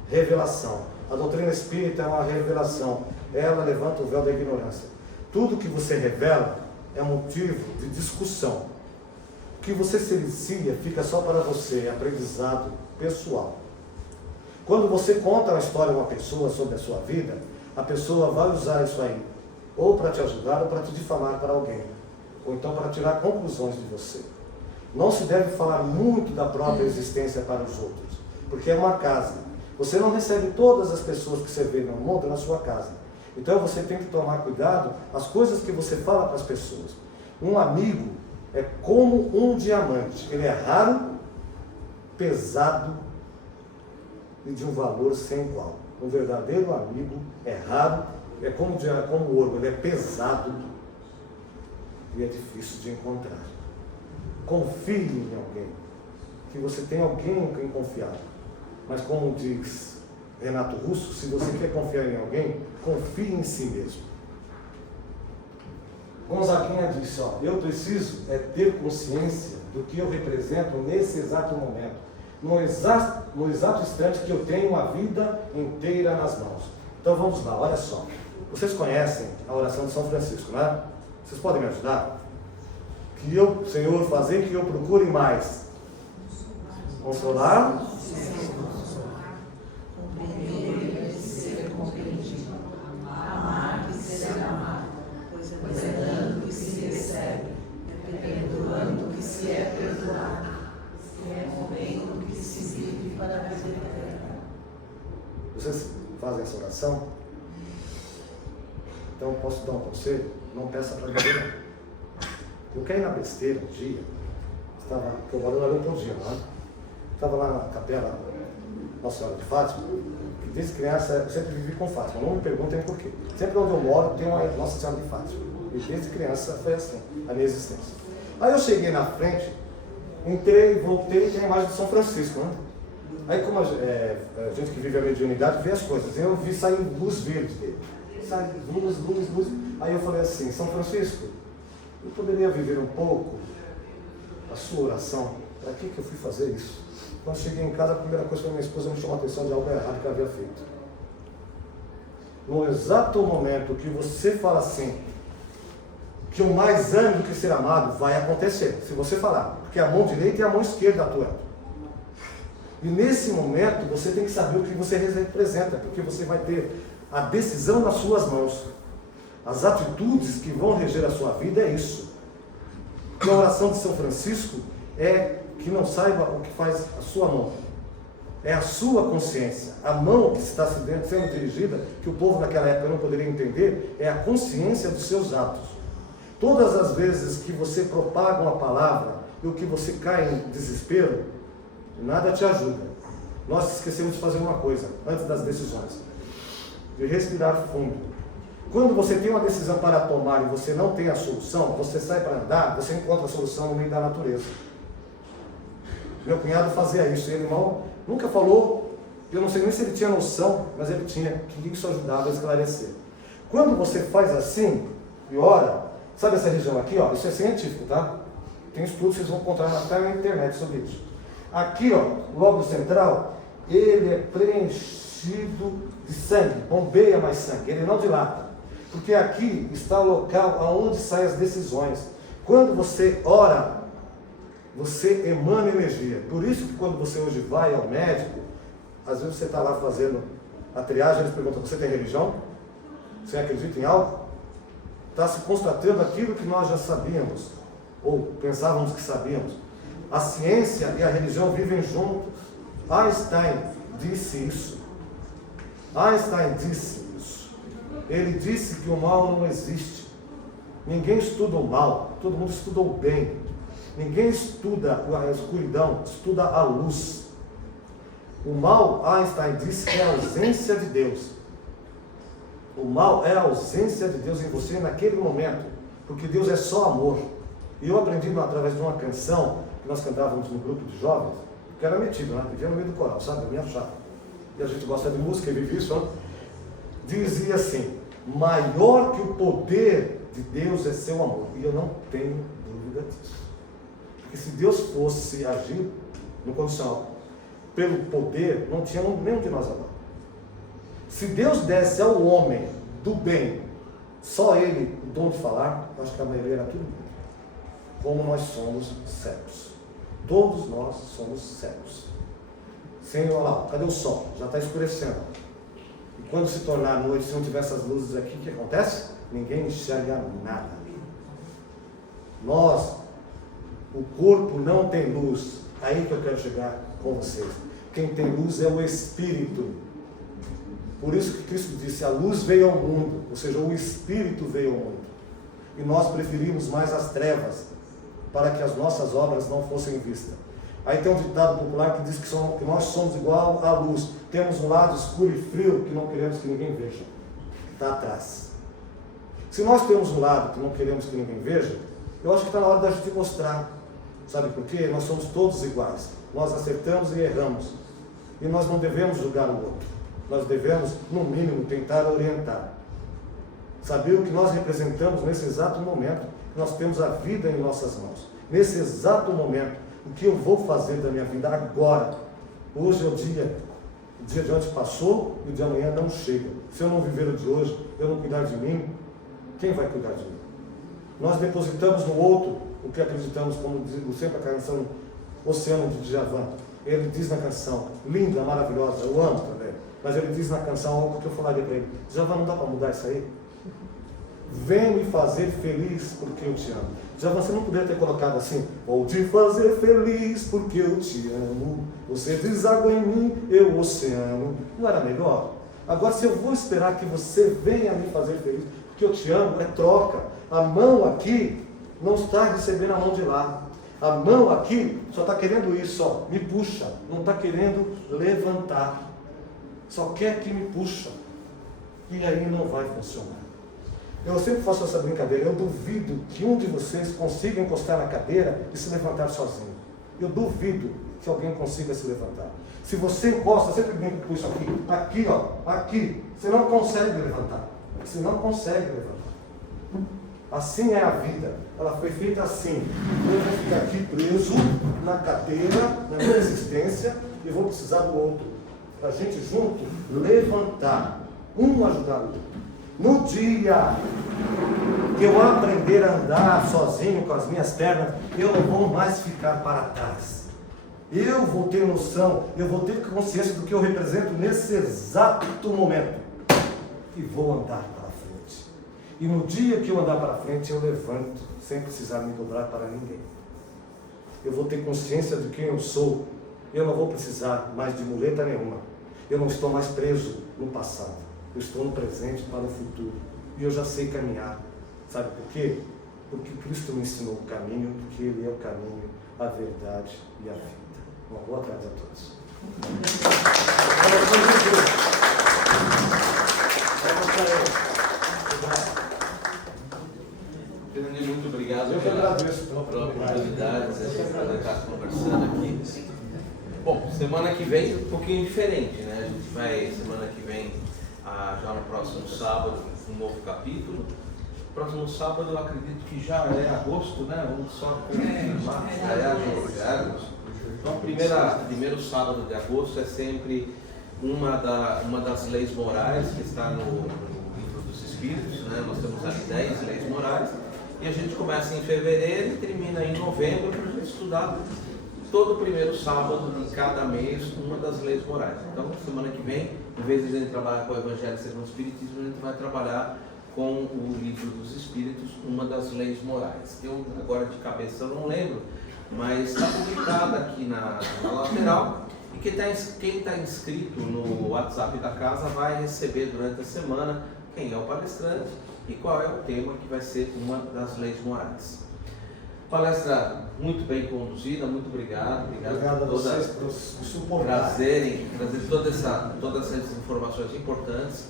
Revelação. A doutrina espírita é uma revelação. Ela levanta o véu da ignorância. Tudo que você revela é motivo de discussão. O que você silencia fica só para você, é aprendizado pessoal. Quando você conta uma história a uma pessoa sobre a sua vida, a pessoa vai usar isso aí ou para te ajudar, ou para te difamar para alguém, ou então para tirar conclusões de você. Não se deve falar muito da própria existência para os outros, porque é uma casa. Você não recebe todas as pessoas que você vê no mundo na sua casa. Então você tem que tomar cuidado as coisas que você fala para as pessoas. Um amigo é como um diamante. Ele é raro, pesado e de um valor sem igual. Um verdadeiro amigo é raro, é como o ouro, ele é pesado e é difícil de encontrar. Confie em alguém, que você tem alguém em quem confiar. Mas como diz Renato Russo, se você quer confiar em alguém, confie em si mesmo. Gonzaguinha disse, eu preciso ter consciência do que eu represento nesse exato momento, no exato instante que eu tenho a vida inteira nas mãos. Então vamos lá, olha só. Vocês conhecem a oração de São Francisco, não é? Vocês podem me ajudar? Que eu, Senhor, fazer que eu procure mais consolar, compreender e ser compreendido, amar e ser amado, pois é dando que se recebe, é perdoando que se é perdoado, é morrendo que se vive para a vida eterna. Vocês fazem essa oração? Então posso dar um conselho? Não peça para ninguém não. Eu caí na besteira um dia, que eu moro na Leopoldina, né? Estava lá na capela Nossa Senhora de Fátima, e desde criança eu sempre vivi com Fátima, não me perguntem por quê. Sempre onde eu moro tem uma Nossa Senhora de Fátima, e desde criança foi assim, a minha existência. Aí eu cheguei na frente, entrei, voltei, tem a imagem de São Francisco, né? Aí como a gente que vive a mediunidade vê as coisas, eu vi sair luz verde dele, sai luz. Aí eu falei assim, São Francisco, eu poderia viver um pouco a sua oração? Para que eu fui fazer isso? Quando cheguei em casa, a primeira coisa que a minha esposa me chamou a atenção de algo errado que eu havia feito. No exato momento que você fala assim, que o mais ame do que ser amado, vai acontecer, se você falar, porque a mão direita e a mão esquerda atuam. E nesse momento, você tem que saber o que você representa, porque você vai ter a decisão nas suas mãos. As atitudes que vão reger a sua vida é isso. E a oração de São Francisco é que não saiba o que faz a sua mão. É a sua consciência. A mão que está sendo dirigida, que o povo naquela época não poderia entender, é a consciência dos seus atos. Todas as vezes que você propaga uma palavra e o que você cai em desespero, nada te ajuda. Nós esquecemos de fazer uma coisa, antes das decisões. De respirar fundo. Quando você tem uma decisão para tomar e você não tem a solução, você sai para andar, você encontra a solução no meio da natureza. Meu cunhado fazia isso, ele nunca falou, eu não sei nem se ele tinha noção, mas ele tinha, que isso ajudava a esclarecer. Quando você faz assim, e ora, sabe essa região aqui, isso é científico, tá? Tem estudos que vocês vão encontrar até na internet sobre isso. Aqui, o lobo central, ele é preenchido de sangue, bombeia mais sangue, ele não dilata. Porque aqui está o local aonde saem as decisões. Quando você ora, você emana energia. Por isso que quando você hoje vai ao médico, às vezes você está lá fazendo a triagem, eles perguntam, você tem religião? Você acredita em algo? Está se constatando aquilo que nós já sabíamos, ou pensávamos que sabíamos. A ciência e a religião vivem juntos. Einstein disse isso. Einstein disse isso. Ele disse que o mal não existe. Ninguém estuda o mal, todo mundo estuda o bem. Ninguém estuda a escuridão, estuda a luz. O mal, Einstein disse que é a ausência de Deus. O mal é a ausência de Deus em você naquele momento, porque Deus é só amor. E eu aprendi através de uma canção que nós cantávamos no grupo de jovens, que era metido, né? Vivia no meio do coral, sabe? Eu me achava. E a gente gosta de música e vive isso, né? Dizia assim: maior que o poder de Deus é seu amor. E eu não tenho dúvida disso. Porque se Deus fosse agir no condicional pelo poder, não tinha nenhum de nós agora. Se Deus desse ao homem do bem, só ele o dom de falar, eu acho que a maioria era tudo bem. Como nós somos cegos. Todos nós somos cegos. Senhor, lá, cadê o sol? Já está escurecendo. E quando se tornar noite, se não tiver essas luzes aqui, o que acontece? ninguém enxerga nada ali. Nós, o corpo não tem luz. Aí que eu quero chegar com vocês. Quem tem luz é o Espírito. Por isso que Cristo disse, a luz veio ao mundo, ou seja, o Espírito veio ao mundo. E nós preferimos mais as trevas, para que as nossas obras não fossem vistas. Aí tem um ditado popular que diz que nós somos igual à luz. Temos um lado escuro e frio que não queremos que ninguém veja, que está atrás. Se nós temos um lado que não queremos que ninguém veja, eu acho que está na hora da gente mostrar. Sabe por quê? Nós somos todos iguais. Nós acertamos e erramos. E nós não devemos julgar o outro. Nós devemos, no mínimo, tentar orientar. Saber o que nós representamos nesse exato momento. Nós temos a vida em nossas mãos. Nesse exato momento, o que eu vou fazer da minha vida agora? Hoje é o dia de ontem passou e o de amanhã não chega. Se eu não viver o de hoje, eu não cuidar de mim, quem vai cuidar de mim? Nós depositamos no outro o que acreditamos, como digo sempre a canção Oceano de Djavan. Ele diz na canção, linda, maravilhosa, eu amo também, mas ele diz na canção algo que eu falaria para ele: Djavan, não dá para mudar isso aí? Vem me fazer feliz porque eu te amo. Já você não poderia ter colocado assim: vou te fazer feliz porque eu te amo. Você deságua em mim, eu oceano. Não era melhor? Agora, se eu vou esperar que você venha me fazer feliz porque eu te amo, é troca. A mão aqui não está recebendo a mão de lá. A mão aqui só está querendo isso, ó, me puxa. Não está querendo levantar. Só quer que me puxa. E aí não vai funcionar. Eu sempre faço essa brincadeira. Eu duvido que um de vocês consiga encostar na cadeira e se levantar sozinho. Eu duvido que alguém consiga se levantar. Se você encosta, sempre brinco com isso aqui, ó, aqui, você não consegue levantar. Você não consegue levantar. Assim é a vida. Ela foi feita assim. Eu vou ficar aqui preso na cadeira, na minha existência, e vou precisar do outro. Para a gente junto levantar. Um ajudar o outro. No dia que eu aprender a andar sozinho com as minhas pernas, eu não vou mais ficar para trás. Eu vou ter noção, eu vou ter consciência do que eu represento nesse exato momento. E vou andar para frente. E no dia que eu andar para frente, eu levanto, sem precisar me dobrar para ninguém. Eu vou ter consciência de quem eu sou. Eu não vou precisar mais de muleta nenhuma. Eu não estou mais preso no passado. Eu estou no presente para o futuro. E eu já sei caminhar. Sabe por quê? Porque Cristo me ensinou o caminho, porque Ele é o caminho, a verdade e a vida. Uma boa tarde a todos. Fernandinho, muito obrigado Eu que agradeço pela oportunidade de estar conversando aqui. Bom, semana que vem um pouquinho diferente, né? A gente vai, semana que vem, já no próximo sábado, um novo capítulo. Próximo sábado, eu acredito que já é agosto, né? Vamos só confirmar, já é agosto. Então, primeiro sábado de agosto é sempre uma das leis morais que está no livro dos Espíritos, né? Nós temos ali 10 leis morais e a gente começa em fevereiro e termina em novembro para a gente estudar todo o primeiro sábado de cada mês uma das leis morais. Então, semana que vem, em vez de a gente trabalhar com o Evangelho segundo o Espiritismo, a gente vai trabalhar com o livro dos Espíritos, uma das leis morais. Eu, agora de cabeça, eu não lembro, mas está publicada aqui na lateral. E quem está inscrito no WhatsApp da casa vai receber durante a semana quem é o palestrante e qual é o tema que vai ser uma das leis morais. Palestra muito bem conduzida, muito obrigado. Obrigado a vocês por suportar. Trazer todas essas informações importantes.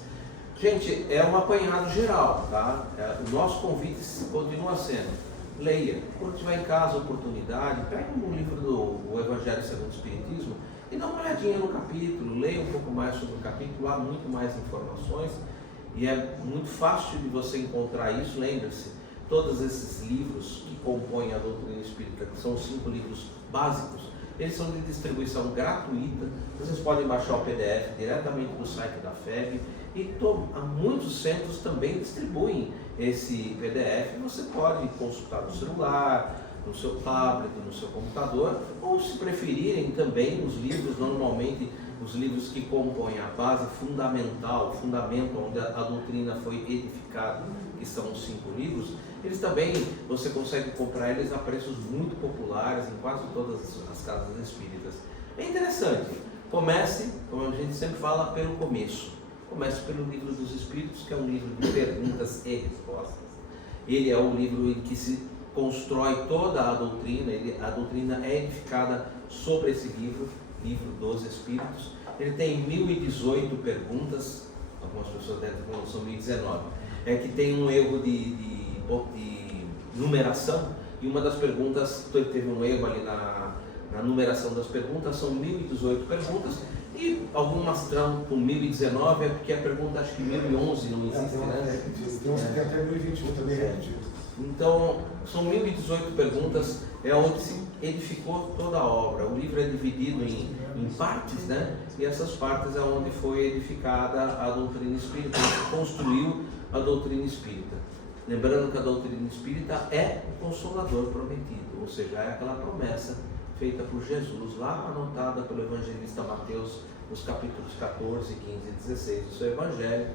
Gente, é um apanhado geral, tá? O nosso convite continua sendo: leia. Quando tiver em casa a oportunidade, pegue um livro do Evangelho segundo o Espiritismo e dá uma olhadinha no capítulo, leia um pouco mais sobre o capítulo, há muito mais informações e é muito fácil de você encontrar isso. Lembre-se, todos esses livros que compõem a doutrina espírita, que são os 5 livros básicos, eles são de distribuição gratuita. Vocês podem baixar o PDF diretamente do site da FEB e muitos centros também distribuem esse PDF. Você pode consultar no celular, no seu tablet, no seu computador, ou se preferirem também os livros normalmente os livros que compõem a base fundamental, o fundamento onde a doutrina foi edificada, que são os 5 livros, eles também, você consegue comprar eles a preços muito populares em quase todas as casas espíritas. É interessante, comece, como a gente sempre fala, pelo começo. Comece pelo Livro dos Espíritos, que é um livro de perguntas e respostas. Ele é o livro em que se constrói toda a doutrina, a doutrina é edificada sobre esse livro dos Espíritos. Ele tem 1018 perguntas, algumas pessoas devem falar que são 1019. É que tem um erro de numeração, e uma das perguntas, teve um erro ali na numeração das perguntas, são 1018 perguntas, e algumas estão com 1019, é porque a pergunta, acho que 1011 não existe, né? Tem uns que tem até 1021 também repetido. Então, são 1018 perguntas, é onde se edificou toda a obra. O livro é dividido em partes, né? E essas partes é onde foi edificada a doutrina espírita, onde construiu a doutrina espírita. Lembrando que a doutrina espírita é o Consolador prometido, ou seja, é aquela promessa feita por Jesus, lá anotada pelo evangelista Mateus, nos capítulos 14, 15 e 16 do seu evangelho,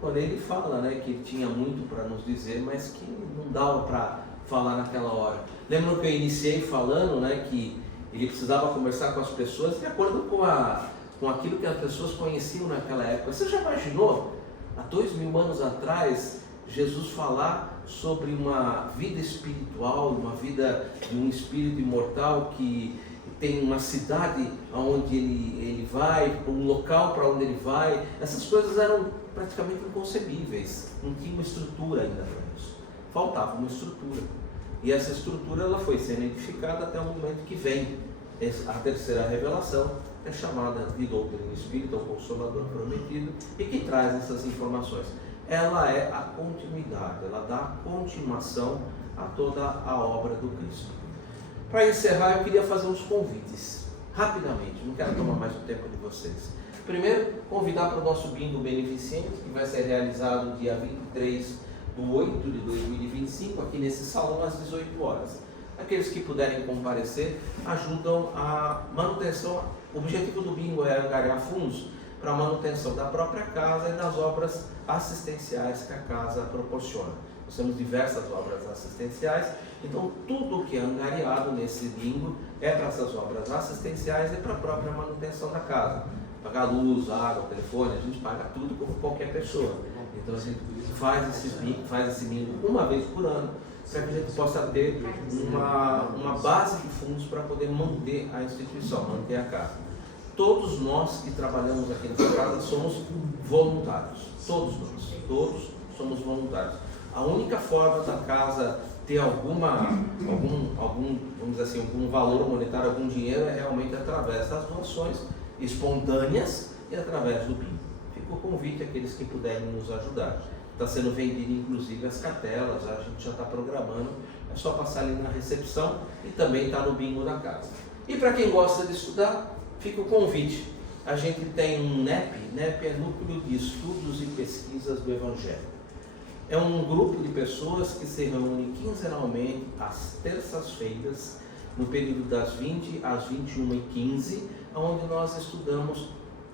quando ele fala, né, que ele tinha muito para nos dizer, mas que não dava para falar naquela hora. Lembram que eu iniciei falando, né, que ele precisava conversar com as pessoas de acordo com aquilo que as pessoas conheciam naquela época. Você já imaginou, há 2000 anos atrás, Jesus falar sobre uma vida espiritual, uma vida de um espírito imortal que tem uma cidade aonde ele vai, um local para onde ele vai? Essas coisas eram praticamente inconcebíveis, não tinha uma estrutura ainda para isso, faltava uma estrutura, e essa estrutura ela foi sendo edificada até o momento que vem a terceira revelação, é chamada de doutrina espírita, o Consolador prometido, e que traz essas informações. Ela é a continuidade, ela dá continuação a toda a obra do Cristo. Para encerrar, eu queria fazer uns convites, rapidamente, não quero tomar mais o tempo de vocês. Primeiro, convidar para o nosso bingo beneficente, que vai ser realizado dia 23/8 de 2025, aqui nesse salão, às 18 horas. Aqueles que puderem comparecer ajudam a manutenção. O objetivo do bingo é angariar fundos para a manutenção da própria casa e das obras assistenciais que a casa proporciona. Nós temos diversas obras assistenciais, então tudo que é angariado nesse bingo é para essas obras assistenciais e para a própria manutenção da casa. Pagar luz, água, telefone, a gente paga tudo como qualquer pessoa. Então a gente faz esse bingo uma vez por ano, para que a gente possa ter uma base de fundos para poder manter a instituição, manter a casa. Todos nós que trabalhamos aqui nessa casa somos voluntários, todos somos voluntários. A única forma da casa ter algum valor monetário, algum dinheiro, é realmente através das doações espontâneas e através do bingo. Fica o convite àqueles que puderem nos ajudar. Está sendo vendido inclusive as cartelas, a gente já está programando, é só passar ali na recepção e também está no bingo da casa. E para quem gosta de estudar, fica o convite. A gente tem um NEP é Núcleo de Estudos e Pesquisas do Evangelho. É um grupo de pessoas que se reúne quinzenalmente às terças-feiras, no período das 20 às 21h15, onde nós estudamos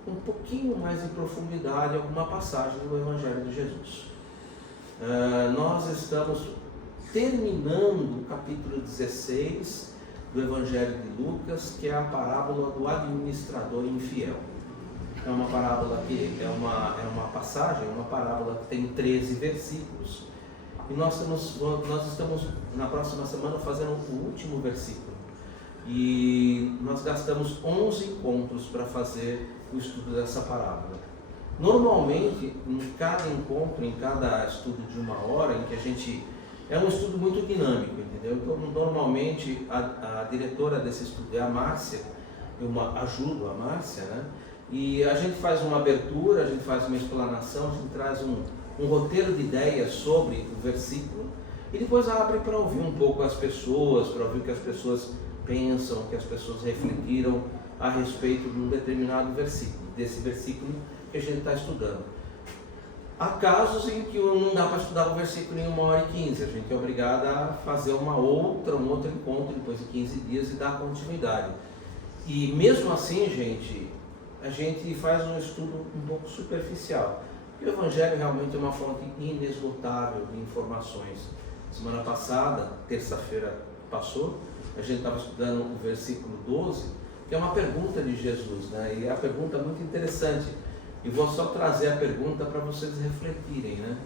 um pouquinho mais em profundidade alguma passagem do Evangelho de Jesus. Nós estamos terminando o capítulo 16 do Evangelho de Lucas, que é a parábola do administrador infiel. É uma parábola que é uma passagem, uma parábola que tem 13 versículos. E nós estamos na próxima semana fazendo o último versículo. E nós gastamos 11 encontros para fazer o estudo dessa parábola. Normalmente, em cada encontro, em cada estudo de 1 hora, em que a gente... É um estudo muito dinâmico, entendeu? Então, normalmente, a diretora desse estudo é a Márcia, eu ajudo a Márcia, né? E a gente faz uma abertura, a gente faz uma explanação, a gente traz um roteiro de ideias sobre o versículo e depois abre para ouvir um pouco as pessoas, para ouvir o que as pessoas pensam, o que as pessoas refletiram a respeito de um determinado versículo, desse versículo que a gente está estudando. Há casos em que não dá para estudar o versículo em 1h15, a gente é obrigado a fazer um outro encontro depois de 15 dias e dar continuidade. E mesmo assim, gente, a gente faz um estudo um pouco superficial. O Evangelho realmente é uma fonte inesgotável de informações. Semana passada, terça-feira passou, a gente estava estudando o versículo 12, que é uma pergunta de Jesus, né? E é uma pergunta muito interessante. E vou só trazer a pergunta para vocês refletirem, né?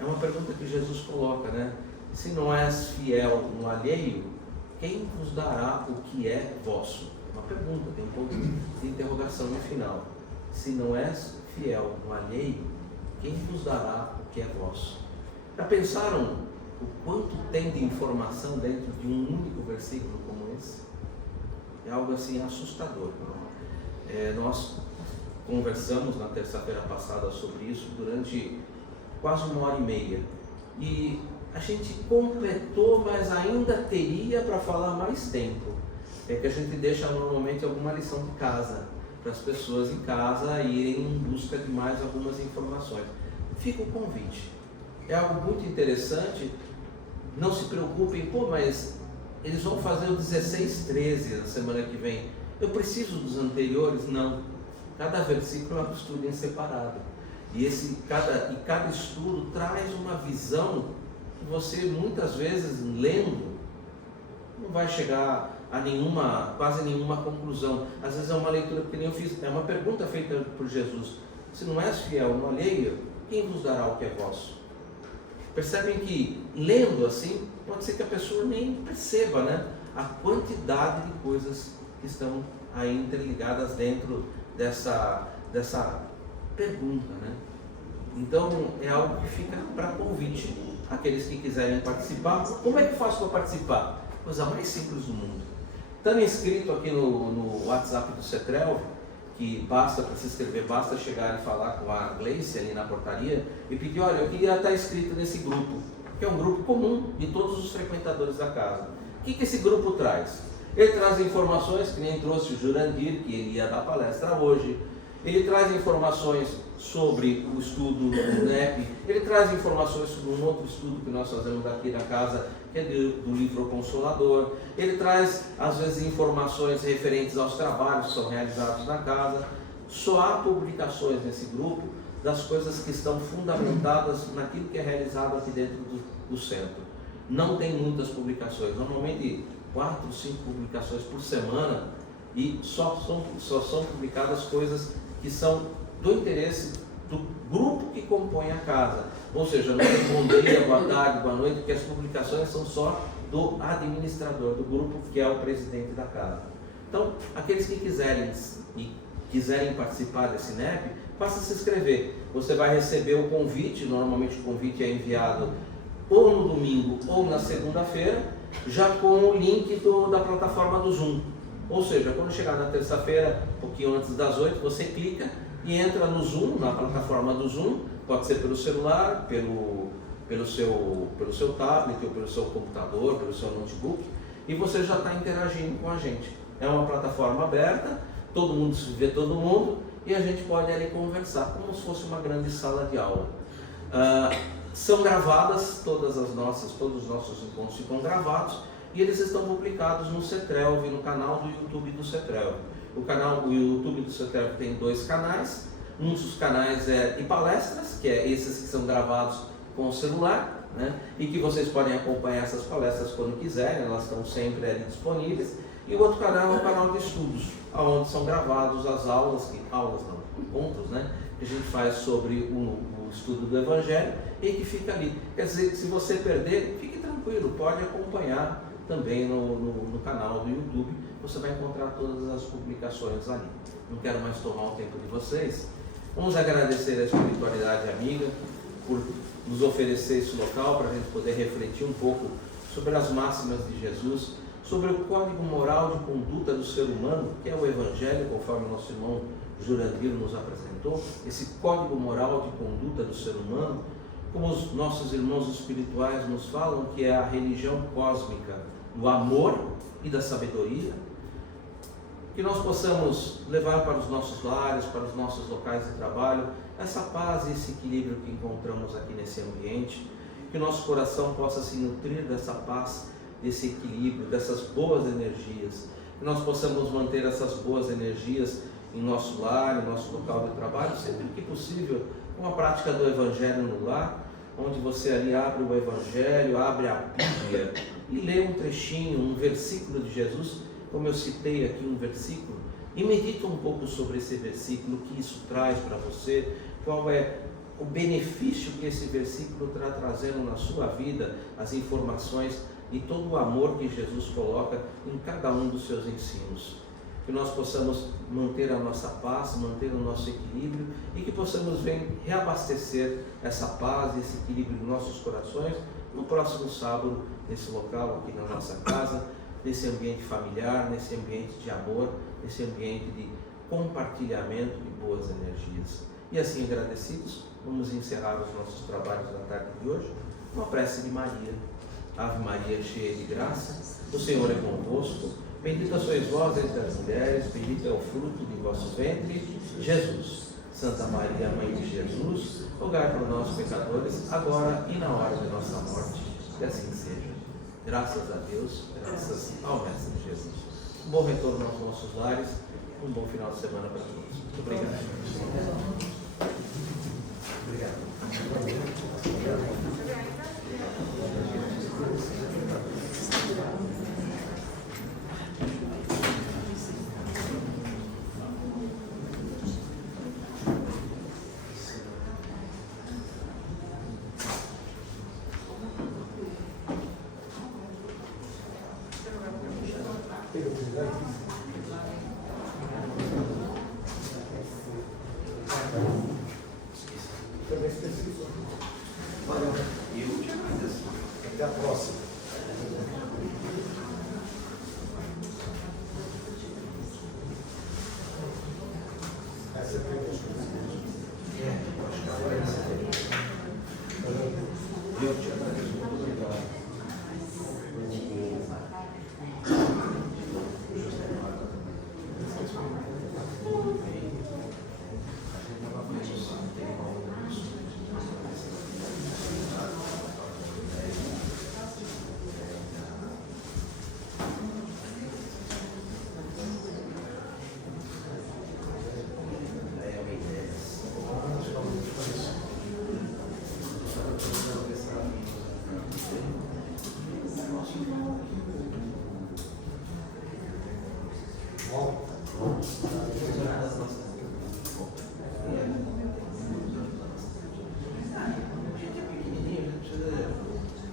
É uma pergunta que Jesus coloca, né? Se não és fiel no alheio, quem vos dará o que é vosso? É uma pergunta, tem um ponto de interrogação no final. Se não és fiel no alheio, quem vos dará o que é vosso? Já pensaram o quanto tem de informação dentro de um único versículo como esse? É algo assim assustador. Nós conversamos na terça-feira passada sobre isso durante quase 1h30 e a gente completou, mas ainda teria para falar mais tempo. É que a gente deixa normalmente alguma lição de casa para as pessoas em casa irem em busca de mais algumas informações. Fica o convite. É algo muito interessante. Não se preocupem, mas eles vão fazer o 16:13 na semana que vem. Eu preciso dos anteriores? Não. Cada versículo é um estudo em separado. E cada estudo traz uma visão que você muitas vezes lendo não vai chegar a quase nenhuma conclusão. Às vezes é uma leitura que nem eu fiz, é uma pergunta feita por Jesus. Se não és fiel no alheio, quem vos dará o que é vosso? Percebem que lendo assim, pode ser que a pessoa nem perceba, né, a quantidade de coisas que estão aí interligadas dentro dessa pergunta, né? Então é algo que fica para convite. Aqueles que quiserem participar, como é que faço para participar? Coisa mais simples do mundo. Estando inscrito aqui no WhatsApp do CETRELV, que basta para se inscrever, basta chegar e falar com a Gleice ali na portaria e pedir, olha, eu queria estar inscrito nesse grupo, que é um grupo comum de todos os frequentadores da casa. O que esse grupo traz? Ele traz informações, que nem trouxe o Jurandir, que ele ia dar palestra hoje. Ele traz informações sobre o estudo do NEP, ele traz informações sobre um outro estudo que nós fazemos aqui na casa, que é do livro Consolador. Ele traz, às vezes, informações referentes aos trabalhos que são realizados na casa. Só há publicações nesse grupo das coisas que estão fundamentadas naquilo que é realizado aqui dentro do centro. Não tem muitas publicações, normalmente 4, 5 publicações por semana, e só são publicadas coisas que são do interesse do grupo que compõe a casa. Ou seja, não tem bom dia, boa tarde, boa noite, porque as publicações são só do administrador do grupo, que é o presidente da casa. Então, aqueles que quiserem participar desse NEP, basta se inscrever. Você vai receber o convite, normalmente o convite é enviado ou no domingo ou na segunda-feira, já com o link da plataforma do Zoom. Ou seja, quando chegar na terça-feira, um pouquinho antes das 8, você clica e entra no Zoom, na plataforma do Zoom, pode ser pelo celular, pelo seu tablet, ou pelo seu computador, pelo seu notebook, e você já está interagindo com a gente. É uma plataforma aberta, todo mundo se vê todo mundo, e a gente pode ali conversar, como se fosse uma grande sala de aula. São gravadas, todos os nossos encontros ficam gravados, e eles estão publicados no CETRELV, no canal do YouTube do CETRELV. O YouTube do CETRELV tem 2 canais. Um dos canais é de palestras, que é esses que são gravados com o celular, né? E que vocês podem acompanhar essas palestras quando quiserem, elas estão sempre ali disponíveis. E o outro canal é o canal de estudos, onde são gravados as encontros, né? Que a gente faz sobre o estudo do Evangelho e que fica ali. Quer dizer, se você perder, fique tranquilo, pode acompanhar também no canal do YouTube, você vai encontrar todas as publicações ali. Não quero mais tomar o tempo de vocês. Vamos agradecer a espiritualidade amiga por nos oferecer esse local para a gente poder refletir um pouco sobre as máximas de Jesus, sobre o código moral de conduta do ser humano, que é o Evangelho, conforme o nosso irmão Jurandir nos apresentou, esse código moral de conduta do ser humano, como os nossos irmãos espirituais nos falam, que é a religião cósmica do amor e da sabedoria, que nós possamos levar para os nossos lares, para os nossos locais de trabalho, essa paz e esse equilíbrio que encontramos aqui nesse ambiente, que o nosso coração possa se nutrir dessa paz, desse equilíbrio, dessas boas energias, que nós possamos manter essas boas energias em nosso lar, em nosso local de trabalho, sempre que possível, uma prática do Evangelho no lar, onde você ali abre o Evangelho, abre a Bíblia e lê um trechinho, um versículo de Jesus, como eu citei aqui um versículo, e medita um pouco sobre esse versículo, o que isso traz para você, qual é o benefício que esse versículo está trazendo na sua vida, as informações e todo o amor que Jesus coloca em cada um dos seus ensinos. Que nós possamos manter a nossa paz, manter o nosso equilíbrio e que possamos reabastecer essa paz, esse equilíbrio em nossos corações no próximo sábado, nesse local aqui na nossa casa, nesse ambiente familiar, nesse ambiente de amor, nesse ambiente de compartilhamento de boas energias. E assim, agradecidos, vamos encerrar os nossos trabalhos da tarde de hoje com a prece de Maria. Ave Maria, cheia de graça, o Senhor é convosco. Bendita sois vós entre as mulheres, bendito é o fruto de vosso ventre, Jesus. Santa Maria, Mãe de Jesus, rogai por nós, pecadores, agora e na hora de nossa morte. Que assim seja. Graças a Deus, graças ao Mestre Jesus. Um bom retorno aos nossos lares, um bom final de semana para todos. Muito obrigado. Também esqueci. Valeu. Eu te agradeço. Até a próxima. Essa é a primeira coisa. Eu te agradeço. Muito obrigado.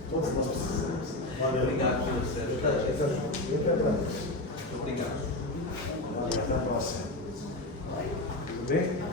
Todos nós precisamos. Valeu. Obrigado pelo seu ajuda. Eu que agradeço. Obrigado. Até a próxima. Tudo bem?